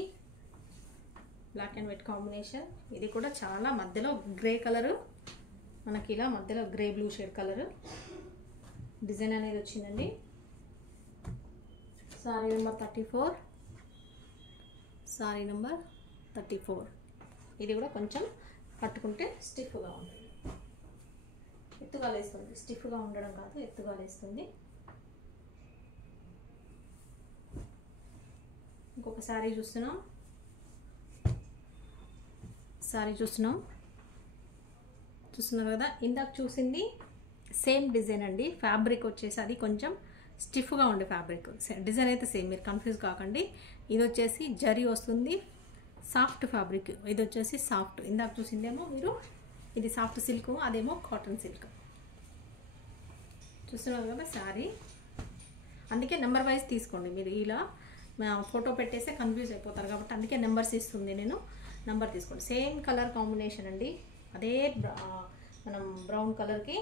Black and white combination. ఇది కూడా చాలా మధ్యలో గ్రే కలరు, మనకి ఇలా మధ్యలో grey blue shade colour design అనేది వచ్చిందండి. సారీ నెంబర్ 34. సారీ నెంబర్ 34. ఇది కూడా కొంచెం కట్టుకుంటే స్టిఫ్గా ఉంటుంది. ఎత్తుగా లేస్తుంది. స్టిఫ్గా ఉండడం కాదు, ఎత్తుగా లేస్తుంది. ఇంకొక శారీ చూస్తున్నాం. సారీ చూస్తున్నారు కదా, ఇందాక చూసింది సేమ్ డిజైన్ అండి. ఫ్యాబ్రిక్ వచ్చేసి అది కొంచెం స్టిఫ్గా ఉండే ఫ్యాబ్రిక్, డిజైన్ అయితే సేమ్, మీరు కన్ఫ్యూజ్ కాకండి. ఇది వచ్చేసి జరీ వస్తుంది, సాఫ్ట్ ఫ్యాబ్రిక్. ఇది వచ్చేసి సాఫ్ట్, ఇందాక చూసిందేమో మీరు ఇది సాఫ్ట్ సిల్క్, అదేమో కాటన్ సిల్క్. చూస్తున్నారు కదా శారీ. అందుకే నెంబర్ వైజ్ తీసుకోండి, మీరు ఇలా ఫోటో పెట్టేస్తే కన్ఫ్యూజ్ అయిపోతారు కాబట్టి అందుకే నెంబర్స్ ఇస్తుంది నేను, నెంబర్ తీసుకోండి. సేమ్ కలర్ కాంబినేషన్ అండి, అదే మనం బ్రౌన్ కలర్కి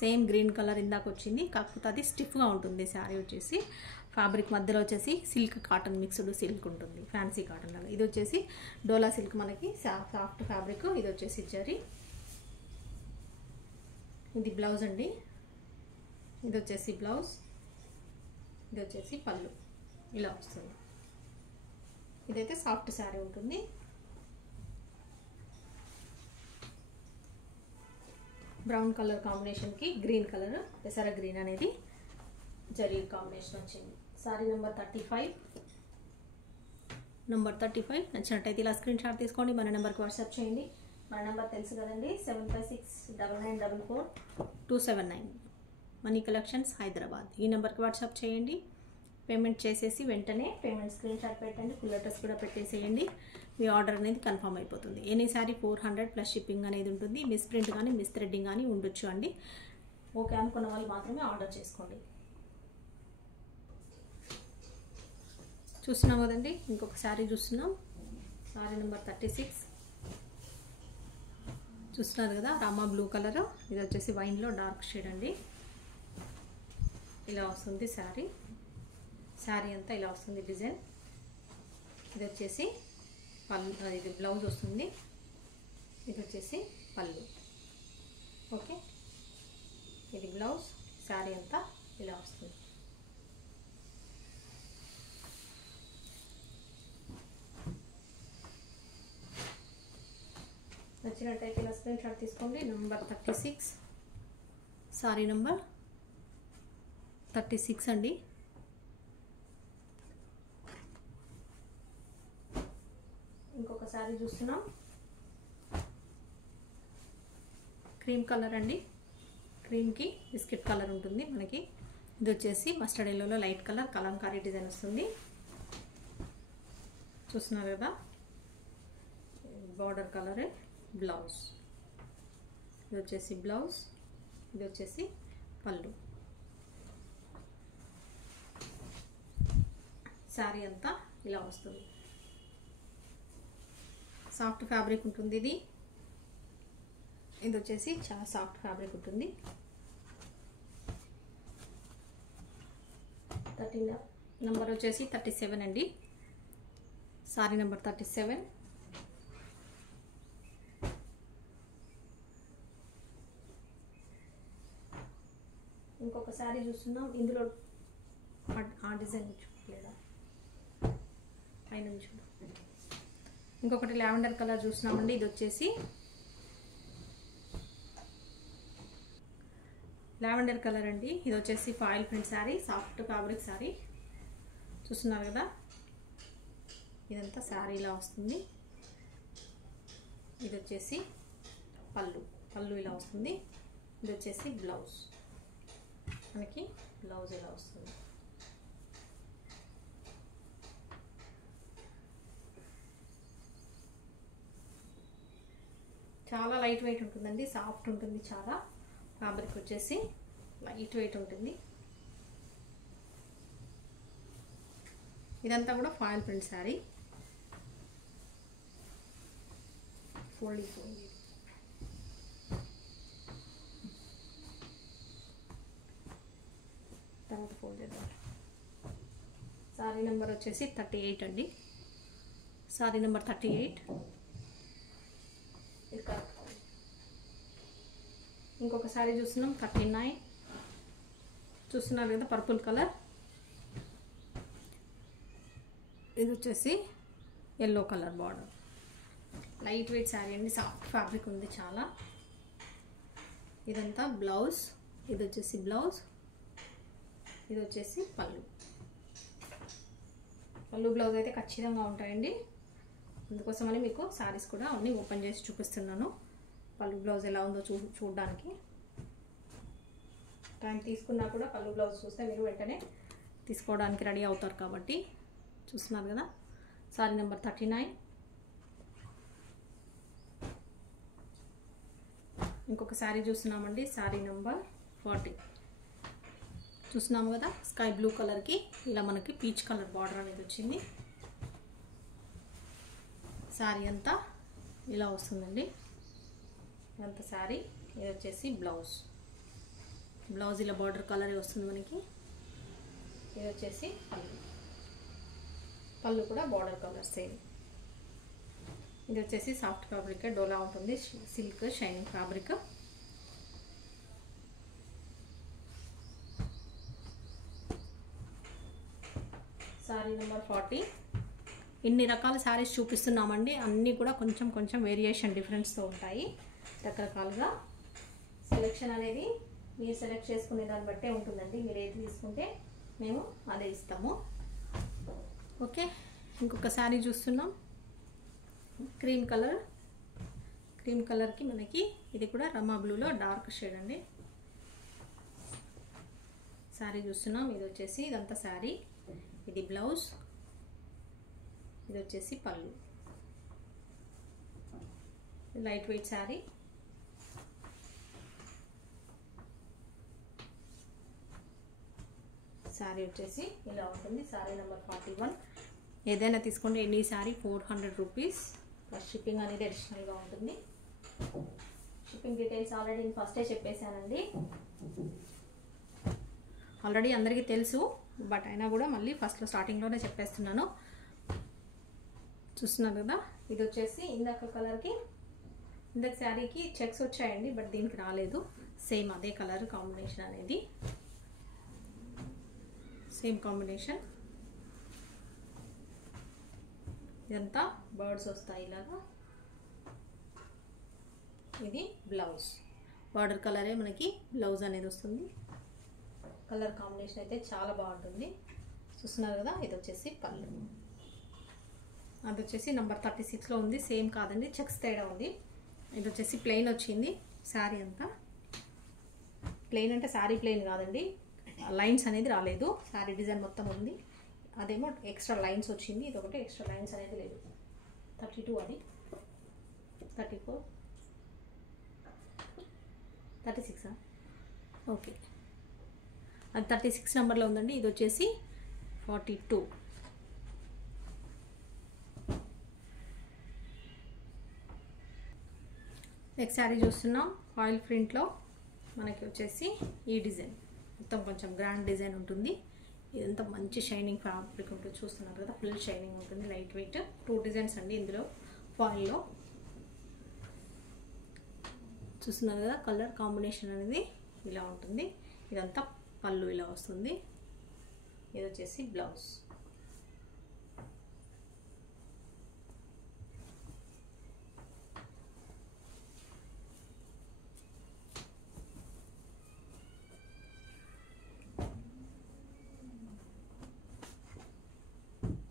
సేమ్ గ్రీన్ కలర్ ఇందాక వచ్చింది, కాకపోతే అది స్టిఫ్గా ఉంటుంది శారీ. వచ్చేసి ఫ్యాబ్రిక్ మధ్యలో వచ్చేసి సిల్క్ కాటన్ మిక్స్డ్ సిల్క్ ఉంటుంది, ఫ్యాన్సీ కాటన్ లాగా. ఇది వచ్చేసి డోలా సిల్క్ మనకి సాఫ్ట్ ఫ్యాబ్రిక్. ఇది వచ్చేసి జరీ. ఇది బ్లౌజ్ అండి, ఇది వచ్చేసి బ్లౌజ్, ఇది వచ్చేసి పళ్ళు. ఇలా వస్తుంది. ఇదైతే సాఫ్ట్ శారీ ఉంటుంది. బ్రౌన్ కలర్ కాంబినేషన్కి గ్రీన్ కలర్, పెసర గ్రీన్ అనేది జరీ కాంబినేషన్ వచ్చింది. Sorry number 35. నెంబర్ 35 నచ్చినట్టయితే ఇలా స్క్రీన్ షాట్ తీసుకోండి, మన నెంబర్కి వాట్సాప్ చేయండి. మన నెంబర్ తెలుసు కదండి, 7569942279. Money collections Hyderabad. ఈ నెంబర్కి వాట్సాప్ చేయండి. పేమెంట్ చేసేసి వెంటనే పేమెంట్ స్క్రీన్ షాట్ పెట్టండి, ఫుల్ అడ్రస్ కూడా పెట్టేసేయండి. మీ ఆర్డర్ అనేది కన్ఫర్మ్ అయిపోతుంది. ఎనీ సారీ 400 ప్లస్ షిప్పింగ్ అనేది ఉంటుంది. మిస్ ప్రింట్ కానీ మిస్ థ్రెడ్డింగ్ కానీ ఉండొచ్చు అండి. ఓకే అనుకున్న వాళ్ళు మాత్రమే ఆర్డర్ చేసుకోండి. చూస్తున్నాం కదండి, ఇంకొక శారీ చూస్తున్నాం. శారీ నెంబర్ 36 చూస్తున్నారు కదా, రామా బ్లూ కలర్. ఇది వచ్చేసి వైన్లో డార్క్ షేడ్ అండి. ఇలా వస్తుంది శారీ. శారీ అంతా ఇలా వస్తుంది డిజైన్. ఇది వచ్చేసి పళ్ళు, ఇది బ్లౌజ్ వస్తుంది. ఇది వచ్చేసి పళ్ళు. ఓకే, ఇది బ్లౌజ్. శారీ అంతా ఇలా వస్తుంది. నచ్చినట్టయితే ఇలా స్క్రీన్ షాట్ తీసుకోండి. నెంబర్ 36, సారీ నెంబర్ 36 అండి. ఇంకొక శారీ చూస్తున్నాం, క్రీమ్ కలర్ అండి. క్రీమ్కి బిస్కెట్ కలర్ ఉంటుంది మనకి. ఇది వచ్చేసి మస్టర్డ్ ఎల్లోలో లైట్ కలర్ కలంకారీ డిజైన్ వస్తుంది. చూస్తున్నారు కదా, బార్డర్ కలరే బ్లౌజ్. ఇది వచ్చేసి బ్లౌజ్, ఇది వచ్చేసి పళ్ళు. శారీ అంతా ఇలా వస్తుంది. సాఫ్ట్ ఫ్యాబ్రిక్ ఉంటుంది. ఇది వచ్చేసి చాలా సాఫ్ట్ ఫ్యాబ్రిక్ ఉంటుంది. 13 నెంబర్ వచ్చేసి 37 అండి. Sorry number 37. ఇంకొక శారీ చూస్తున్నాం. ఇందులో ఆ డిజైన్ చూడలేదా, పైన చూడ. ఇంకొకటి లావెండర్ కలర్ చూస్తున్నామండి. ఇది వచ్చేసి లావెండర్ కలర్ అండి. ఇది వచ్చేసి foil print sari, soft fabric sari. చూస్తున్నారు కదా, ఇదంతా శారీ ఇలా వస్తుంది. ఇది వచ్చేసి పళ్ళు, పళ్ళు ఇలా వస్తుంది. ఇది వచ్చేసి బ్లౌజ్, మనకి బ్లౌజ్ ఇలా వస్తుంది. చాలా లైట్ వెయిట్ ఉంటుందండి, సాఫ్ట్ ఉంటుంది చాలా. ఫ్యాబ్రిక్ వచ్చేసి లైట్ వెయిట్ ఉంటుంది. ఇదంతా కూడా ఫాయిల్ ప్రింట్ శారీ. ఫోల్డింగ్ తర్వాత ఫోల్డ్ చేద్దాం. శారీ నెంబర్ వచ్చేసి 38 అండి. శారీ నెంబర్ 38. ఇంకొక శారీ చూస్తున్నాం 39. చూస్తున్నారు కదా, పర్పుల్ కలర్. ఇది వచ్చేసి yellow colour border. Light weight sari అండి, సాఫ్ట్ ఫ్యాబ్రిక్ ఉంది చాలా. ఇదంతా బ్లౌజ్. ఇది వచ్చేసి బ్లౌజ్, ఇది వచ్చేసి పళ్ళు. పళ్ళు బ్లౌజ్ అయితే ఖచ్చితంగా ఉంటాయండి. అందుకోసమని మీకు శారీస్ కూడా అన్నీ ఓపెన్ చేసి చూపిస్తున్నాను. పళ్ళు బ్లౌజ్ ఎలా ఉందో చూడడానికి. టైం తీసుకున్నా కూడా పళ్ళు బ్లౌజ్ చూస్తే మీరు వెంటనే తీసుకోవడానికి రెడీ అవుతారు కాబట్టి. చూస్తున్నారు కదా, శారీ నెంబర్ 39. ఇంకొక శారీ చూస్తున్నామండి, శారీ నెంబర్ 40. చూస్తున్నాము కదా, స్కై బ్లూ కలర్కి ఇలా మనకి పీచ్ కలర్ బార్డర్ అనేది వచ్చింది. శారీ అంతా ఇలా వస్తుందండి. ఇదంతా శారీ. ఇది వచ్చేసి బ్లౌజ్ ఇలా బార్డర్ కలర్ వస్తుంది మనకి. ఇది వచ్చేసి పళ్ళు కూడా బార్డర్ కలర్ సేమ్. ఇది వచ్చేసి సాఫ్ట్ ఫ్యాబ్రిక్, డోలా ఉంటుంది, silk shining fabric. Sari number 40. ఇన్ని రకాల శారీస్ చూపిస్తున్నామండి. అన్నీ కూడా కొంచెం కొంచెం వేరియేషన్ డిఫరెన్స్తో ఉంటాయి. రకరకాలుగా సెలెక్షన్ అనేది మీరు సెలెక్ట్ చేసుకునే దాన్ని బట్టే ఉంటుందండి. మీరు ఏది తీసుకుంటే మేము అదే ఇస్తాము. ఓకే, ఇంకొక శారీ చూస్తున్నాం, క్రీమ్ కలర్కి మనకి ఇది కూడా రమా బ్లూలో డార్క్ షేడ్ అండి. శారీ చూస్తున్నాం. ఇది వచ్చేసి ఇదంతా శారీ. ఇది బ్లౌజ్, ఇది వచ్చేసి పళ్ళు. Light weight sari. శారీ వచ్చేసి ఇలా ఉంటుంది. శారీ నెంబర్ 41. ఏదైనా తీసుకోండి, any sari 400 rupees plus shipping అనేది అడిషనల్గా ఉంటుంది. షిప్పింగ్ డీటెయిల్స్ ఆల్రెడీ నేను ఫస్టే చెప్పేశానండి. ఆల్రెడీ అందరికీ తెలుసు, బట్ అయినా కూడా మళ్ళీ ఫస్ట్లో స్టార్టింగ్లోనే చెప్పేస్తున్నాను. చూస్తున్నారు కదా, ఇది వచ్చేసి ఇందాక శారీకి చెక్స్ వచ్చాయండి, బట్ దీనికి రాలేదు. సేమ్ అదే కలర్ కాంబినేషన్ అనేది, సేమ్ కాంబినేషన్. ఇదంతా బర్డ్స్ వస్తాయి ఇలాగా. ఇది బ్లౌజ్, బార్డర్ కలరే మనకి బ్లౌజ్ అనేది వస్తుంది. కలర్ కాంబినేషన్ అయితే చాలా బాగుంటుంది. చూస్తున్నారు కదా, ఇది వచ్చేసి పళ్ళు. అది వచ్చేసి నెంబర్ 36లో ఉంది. సేమ్ కాదండి, చెక్స్ తేడా ఉంది. ఇది వచ్చేసి ప్లెయిన్ వచ్చింది. శారీ అంతా ప్లెయిన్ అంటే శారీ ప్లెయిన్ కాదండి, లైన్స్ అనేది రాలేదు. శారీ డిజైన్ మొత్తం ఉంది, అదేమో ఎక్స్ట్రా లైన్స్ వచ్చింది. ఇది ఒకటి ఎక్స్ట్రా లైన్స్ అనేది లేదు. 32, అది 34, 36. ఓకే, అది 36 నెంబర్లో ఉందండి. ఇది వచ్చేసి 42. నెక్స్ట్ శారీ చూస్తున్నాం, ఆయిల్ ప్రింట్లో మనకి వచ్చేసి ఈ డిజైన్ మొత్తం కొంచెం గ్రాండ్ డిజైన్ ఉంటుంది. ఇదంతా మంచి షైనింగ్ ఫ్యాబ్రిక్ ఉంటుంది. చూస్తున్నారు కదా, ఫుల్ షైనింగ్ ఉంటుంది, లైట్ వెయిట్. 2 డిజైన్స్ అండి ఇందులో ఫాయిల్లో. చూస్తున్నారు కదా, కలర్ కాంబినేషన్ అనేది ఇలా ఉంటుంది. ఇదంతా పళ్ళు ఇలా వస్తుంది. ఇది వచ్చేసి బ్లౌజ్.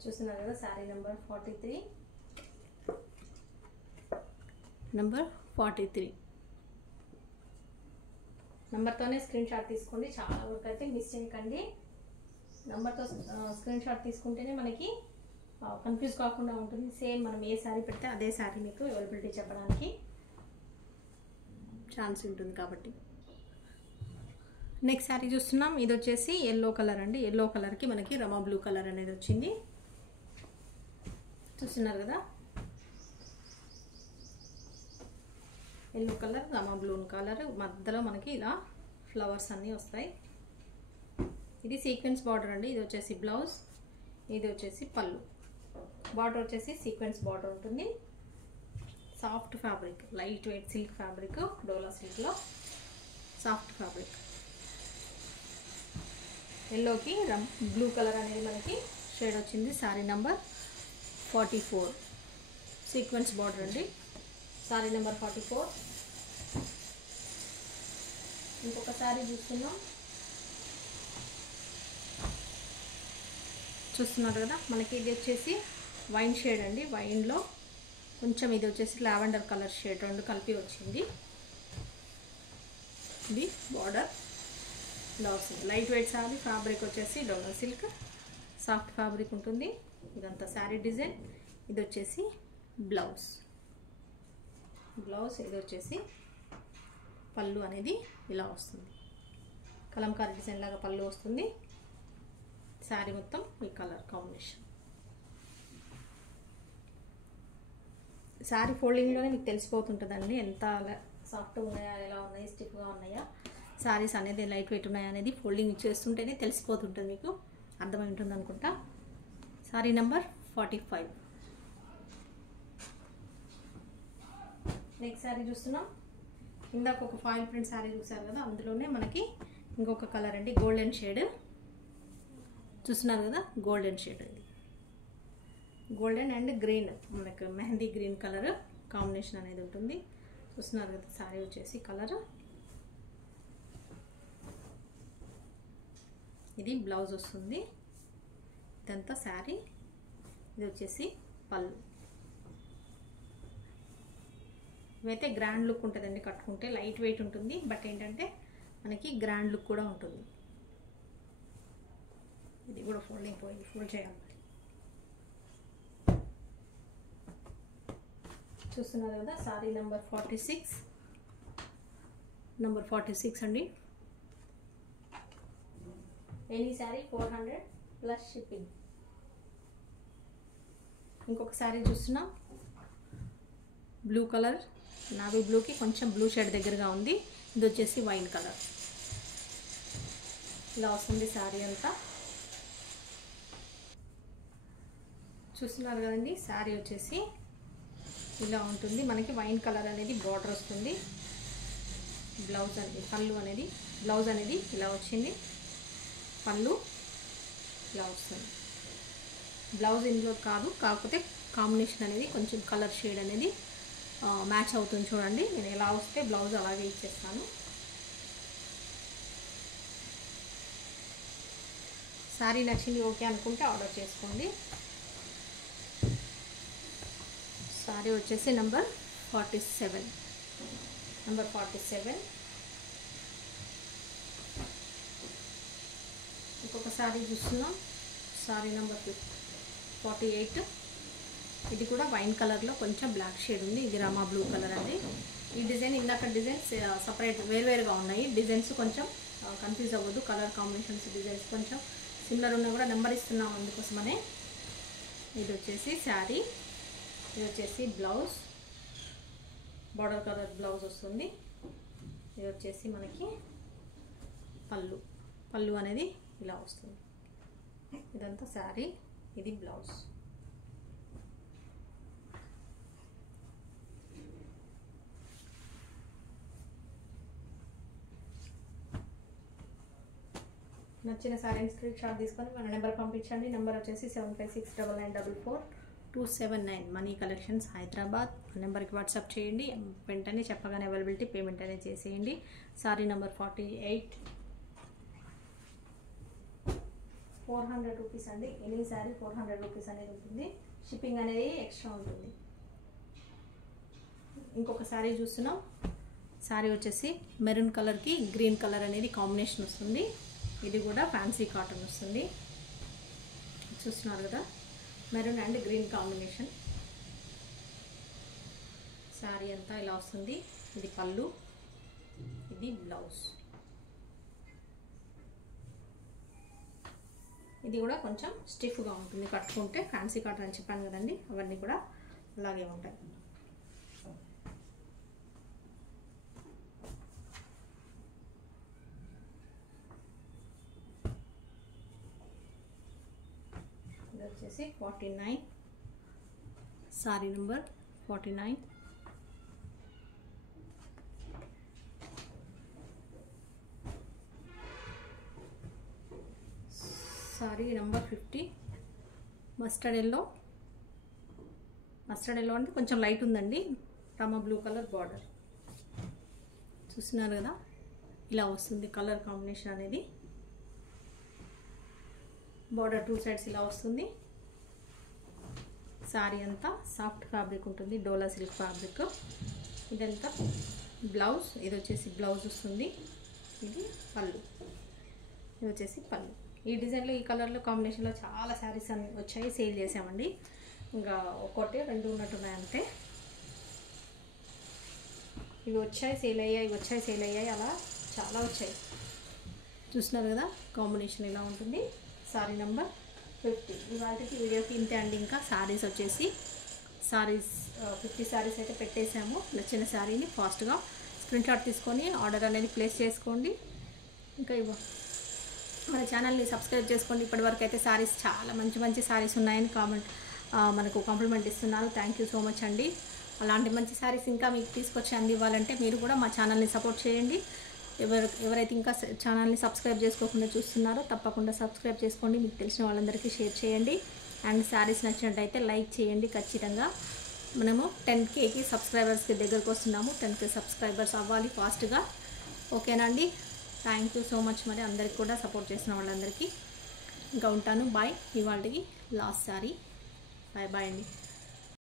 చూస్తున్నారు కదా, శారీ నెంబర్ 43. నెంబర్ 43 నెంబర్తోనే స్క్రీన్ షాట్ తీసుకోండి. చాలా వరకు అయితే మిస్ చేయకండి. నెంబర్తో స్క్రీన్ షాట్ తీసుకుంటేనే మనకి కన్ఫ్యూజ్ కాకుండా ఉంటుంది. సేమ్ మనం ఏ శారీ పెడితే అదే శారీ మీకు అవైలబిలిటీ చెప్పడానికి ఛాన్స్ ఉంటుంది కాబట్టి. నెక్స్ట్ శారీ చూస్తున్నాం, ఇది వచ్చేసి ఎల్లో కలర్ అండి. ఎల్లో కలర్కి మనకి రమా బ్లూ కలర్ అనేది వచ్చింది. చూస్తున్నారు కదా, ఎల్లో కలర్ రమా బ్లూ కలర్, మధ్యలో మనకి ఇలా ఫ్లవర్స్ అన్నీ వస్తాయి. ఇది సీక్వెన్స్ బార్డర్ అండి. ఇది వచ్చేసి బ్లౌజ్, ఇది వచ్చేసి పళ్ళు. బార్డర్ వచ్చేసి సీక్వెన్స్ బార్డర్ ఉంటుంది. Soft fabric, light weight silk fabric, Dola సిల్క్లో సాఫ్ట్ ఫ్యాబ్రిక్. ఎల్లోకి బ్లూ కలర్ అనేది మనకి షేడ్ వచ్చింది. శారీ నెంబర్ 44 సీక్వెన్స్ బార్డర్ అండి. శారీ నెంబర్ 44. ఇంకొక శారీ చూస్తున్నాం. చూస్తున్నారు కదా, మనకి ఇది వచ్చేసి వైన్ షేడ్ అండి. వైన్లో కొంచెం ఇది వచ్చేసి లావెండర్ కలర్ షేడ్ రెండు కలిపి వచ్చింది. ఇది బార్డర్ ఇలా వస్తుంది. Light weight sari. ఫ్యాబ్రిక్ వచ్చేసి డోలా సిల్క్ సాఫ్ట్ ఫ్యాబ్రిక్ ఉంటుంది. ఇదంతా శారీ డిజైన్. ఇది వచ్చేసి బ్లౌజ్. ఇది వచ్చేసి పళ్ళు అనేది ఇలా వస్తుంది. కలంకారీ డిజైన్ లాగా పళ్ళు వస్తుంది. శారీ మొత్తం ఈ కలర్ కాంబినేషన్. శారీ ఫోల్డింగ్లోనే మీకు తెలిసిపోతుంటుందండి ఎంత సాఫ్ట్గా ఉన్నాయా, ఎలా ఉన్నాయి, స్టిఫ్గా ఉన్నాయా, శారీస్ అనేది లైట్ వెయిట్ ఉన్నాయా అనేది ఫోల్డింగ్ చేస్తుంటేనే తెలిసిపోతుంటుంది. మీకు అర్థమై ఉంటుంది అనుకుంటా. శారీ నెంబర్ 45. నెక్స్ట్ శారీ చూస్తున్నాం. ఇందాక ఒక ఫాయిల్ ప్రింట్ శారీ చూసారు కదా, అందులోనే మనకి ఇంకొక కలర్ అండి, గోల్డెన్ షేడ్ చూస్తున్నారు కదా. గోల్డెన్ షేడ్, ఇది గోల్డెన్ అండ్ గ్రీన్, మనకు మెహందీ గ్రీన్ కలర్ కాంబినేషన్ అనేది ఉంటుంది. చూస్తున్నారు కదా. శారీ వచ్చేసి కలర్ ఇది బ్లౌజ్ వస్తుంది. ఇదంతా శారీ. ఇది వచ్చేసి పళ్ళు. ఇవైతే గ్రాండ్ లుక్ ఉంటుందండి కట్టుకుంటే. లైట్ వెయిట్ ఉంటుంది, బట్ ఏంటంటే మనకి గ్రాండ్ లుక్ కూడా ఉంటుంది. ఇది కూడా ఫోల్డింగ్ పోయింది, ఫోల్డ్ చేయాలి. చూస్తున్నారు కదా. Sorry number 46. నెంబర్ 46 అండి. Any sari 400 plus shipping. ఇంకొక శారీ చూస్తున్నాం. బ్లూ కలర్, నావీ బ్లూకి కొంచెం బ్లూ షేడ్ దగ్గరగా ఉంది. ఇది వచ్చేసి వైన్ కలర్. ఇలా వస్తుంది శారీ అంతా. చూస్తున్నారు కదండి. శారీ వచ్చేసి ఇలా ఉంటుంది. మనకి వైన్ కలర్ అనేది బార్డర్ వస్తుంది. బ్లౌజ్ అనేది బ్లౌజ్ అనేది ఇలా వచ్చింది. పళ్ళు ఇలా వస్తుంది. బ్లౌజ్ ఇందులో కాదు, కాకపోతే కాంబినేషన్ అనేది కొంచెం కలర్ షేడ్ అనేది మ్యాచ్ అవుతుంది. చూడండి, నేను ఎలా వస్తే బ్లౌజ్ అలాగే ఇచ్చేస్తాను. శారీ నచ్చింది ఓకే అనుకుంటే ఆర్డర్ చేసుకోండి. శారీ వచ్చేసి నెంబర్ 47. నెంబర్ 47. ఇంకొక శారీ చూస్తున్నాం. శారీ నెంబర్ 48. ఇది కూడా వైన్ కలర్లో కొంచెం బ్లాక్ షేడ్ ఉంది. ఇది రామా బ్లూ కలర్ అండి. ఈ డిజైన్ ఇందాక డిజైన్స్ సపరేట్ వేరువేరుగా ఉన్నాయి. డిజైన్స్ కొంచెం కన్ఫ్యూజ్ అవ్వద్దు. కలర్ కాంబినేషన్స్ డిజైన్స్ కొంచెం సిమిలర్ ఉన్నా కూడా నెంబర్ ఇస్తున్నాం అందుకోసమనే. ఇది వచ్చేసి శారీ. ఇది వచ్చేసి బ్లౌజ్, బార్డర్ కలర్ బ్లౌజ్ వస్తుంది. ఇది వచ్చేసి మనకి పళ్ళు అనేది ఇలా వస్తుంది. ఇదంతా శారీ, ఇది బ్లౌజ్. నచ్చిన శారీని స్క్రీన్ షాట్ తీసుకొని మన నెంబర్ పంపించండి. నెంబర్ వచ్చేసి 7569942779. Money collections Hyderabad. నెంబర్కి వాట్సాప్ చేయండి. వెంటనే చెప్పగానే అవైలబిలిటీ పేమెంట్ అనేది చేసేయండి. Sorry number 48. 400 రూపీస్ అండి. ఎనీ శారీ 400 రూపీస్ అనేది ఉంటుంది. షిప్పింగ్ అనేది ఎక్స్ట్రా ఉంటుంది. ఇంకొక శారీ చూస్తున్నాం. శారీ వచ్చేసి మెరూన్ కలర్కి గ్రీన్ కలర్ అనేది కాంబినేషన్ వస్తుంది. ఇది కూడా ఫ్యాన్సీ కాటన్ వస్తుంది. చూస్తున్నారు కదా, maroon and green combination. Sari అంతా ఇలా వస్తుంది. ఇది పళ్ళు, ఇది బ్లౌజ్. ఇది కూడా కొంచెం స్టిఫ్గా ఉంటుంది కట్టుకుంటే. ఫ్యాన్సీ కాటన్ అని చెప్పాను కదండి, అవన్నీ కూడా అలాగే ఉంటాయి. ఇది వచ్చేసి 49. Sorry number 49. Sorry number 50. Mustard yellow అంటే కొంచెం లైట్ ఉందండి. రామా బ్లూ కలర్ బార్డర్ చూస్తున్నారు కదా, ఇలా వస్తుంది కలర్ కాంబినేషన్ అనేది. బార్డర్ 2 సైడ్స్ ఇలా వస్తుంది. శారీ అంతా సాఫ్ట్ ఫ్యాబ్రిక్ ఉంటుంది, డోలా సిల్క్ ఫ్యాబ్రిక్. ఇదంతా బ్లౌజ్, ఇది వచ్చేసి బ్లౌజ్ వస్తుంది, ఇది పళ్ళు, ఇది వచ్చేసి పళ్ళు. ఈ డిజైన్లో ఈ కలర్లో కాంబినేషన్లో చాలా శారీస్ అన్ని వచ్చాయి, సేల్ చేసామండి. ఇంకా ఒకటి రెండు ఉన్నట్టున్నాయి అంతే. ఇవి వచ్చాయి సేల్ అయ్యాయి, ఇవి వచ్చాయి సేల్ అయ్యాయి, అలా చాలా వచ్చాయి. చూస్తున్నారు కదా కాంబినేషన్ ఇలా ఉంటుంది. శారీ నెంబర్ 50. ఇవాళకి వీడియోకి ఇంతే అండి. ఇంకా శారీస్ వచ్చేసి 50 శారీస్ అయితే పెట్టేసాము. నచ్చిన శారీని ఫాస్ట్గా స్క్రీన్ షాట్ తీసుకొని ఆర్డర్ అనేది ప్లేస్ చేసుకోండి. ఇంకా మన ఛానల్ని సబ్స్క్రైబ్ చేసుకోండి. ఇప్పటివరకు అయితే శారీస్ చాలా మంచి మంచి శారీస్ ఉన్నాయని మనకు కాంప్లిమెంట్ ఇస్తున్నారు. థ్యాంక్ యూ సో మచ్ అండి. అలాంటి మంచి శారీస్ ఇంకా మీకు తీసుకొచ్చి అందివ్వాలంటే మీరు కూడా మా ఛానల్ని సపోర్ట్ చేయండి. ఎవరైతే ఇంకా ఛానల్ని సబ్స్క్రైబ్ చేసుకోకుండా చూస్తున్నారో తప్పకుండా సబ్స్క్రైబ్ చేసుకోండి. మీకు తెలిసిన వాళ్ళందరికీ షేర్ చేయండి. అండ్ శారీస్ నచ్చినట్టయితే లైక్ చేయండి. ఖచ్చితంగా మనము 10Kకి సబ్స్క్రైబర్స్కి దగ్గరకు వస్తున్నాము. 10K సబ్స్క్రైబర్స్ అవ్వాలి ఫాస్ట్గా. ఓకేనా అండి? Thank you so much. మరి అందరికి కూడా సపోర్ట్ చేసిన వాళ్ళందరికీ. ఇంకా ఉంటాను. బాయ్. ఇవాళకి లాస్ట్ శారీ. బాయ్ బాయ్ అండి.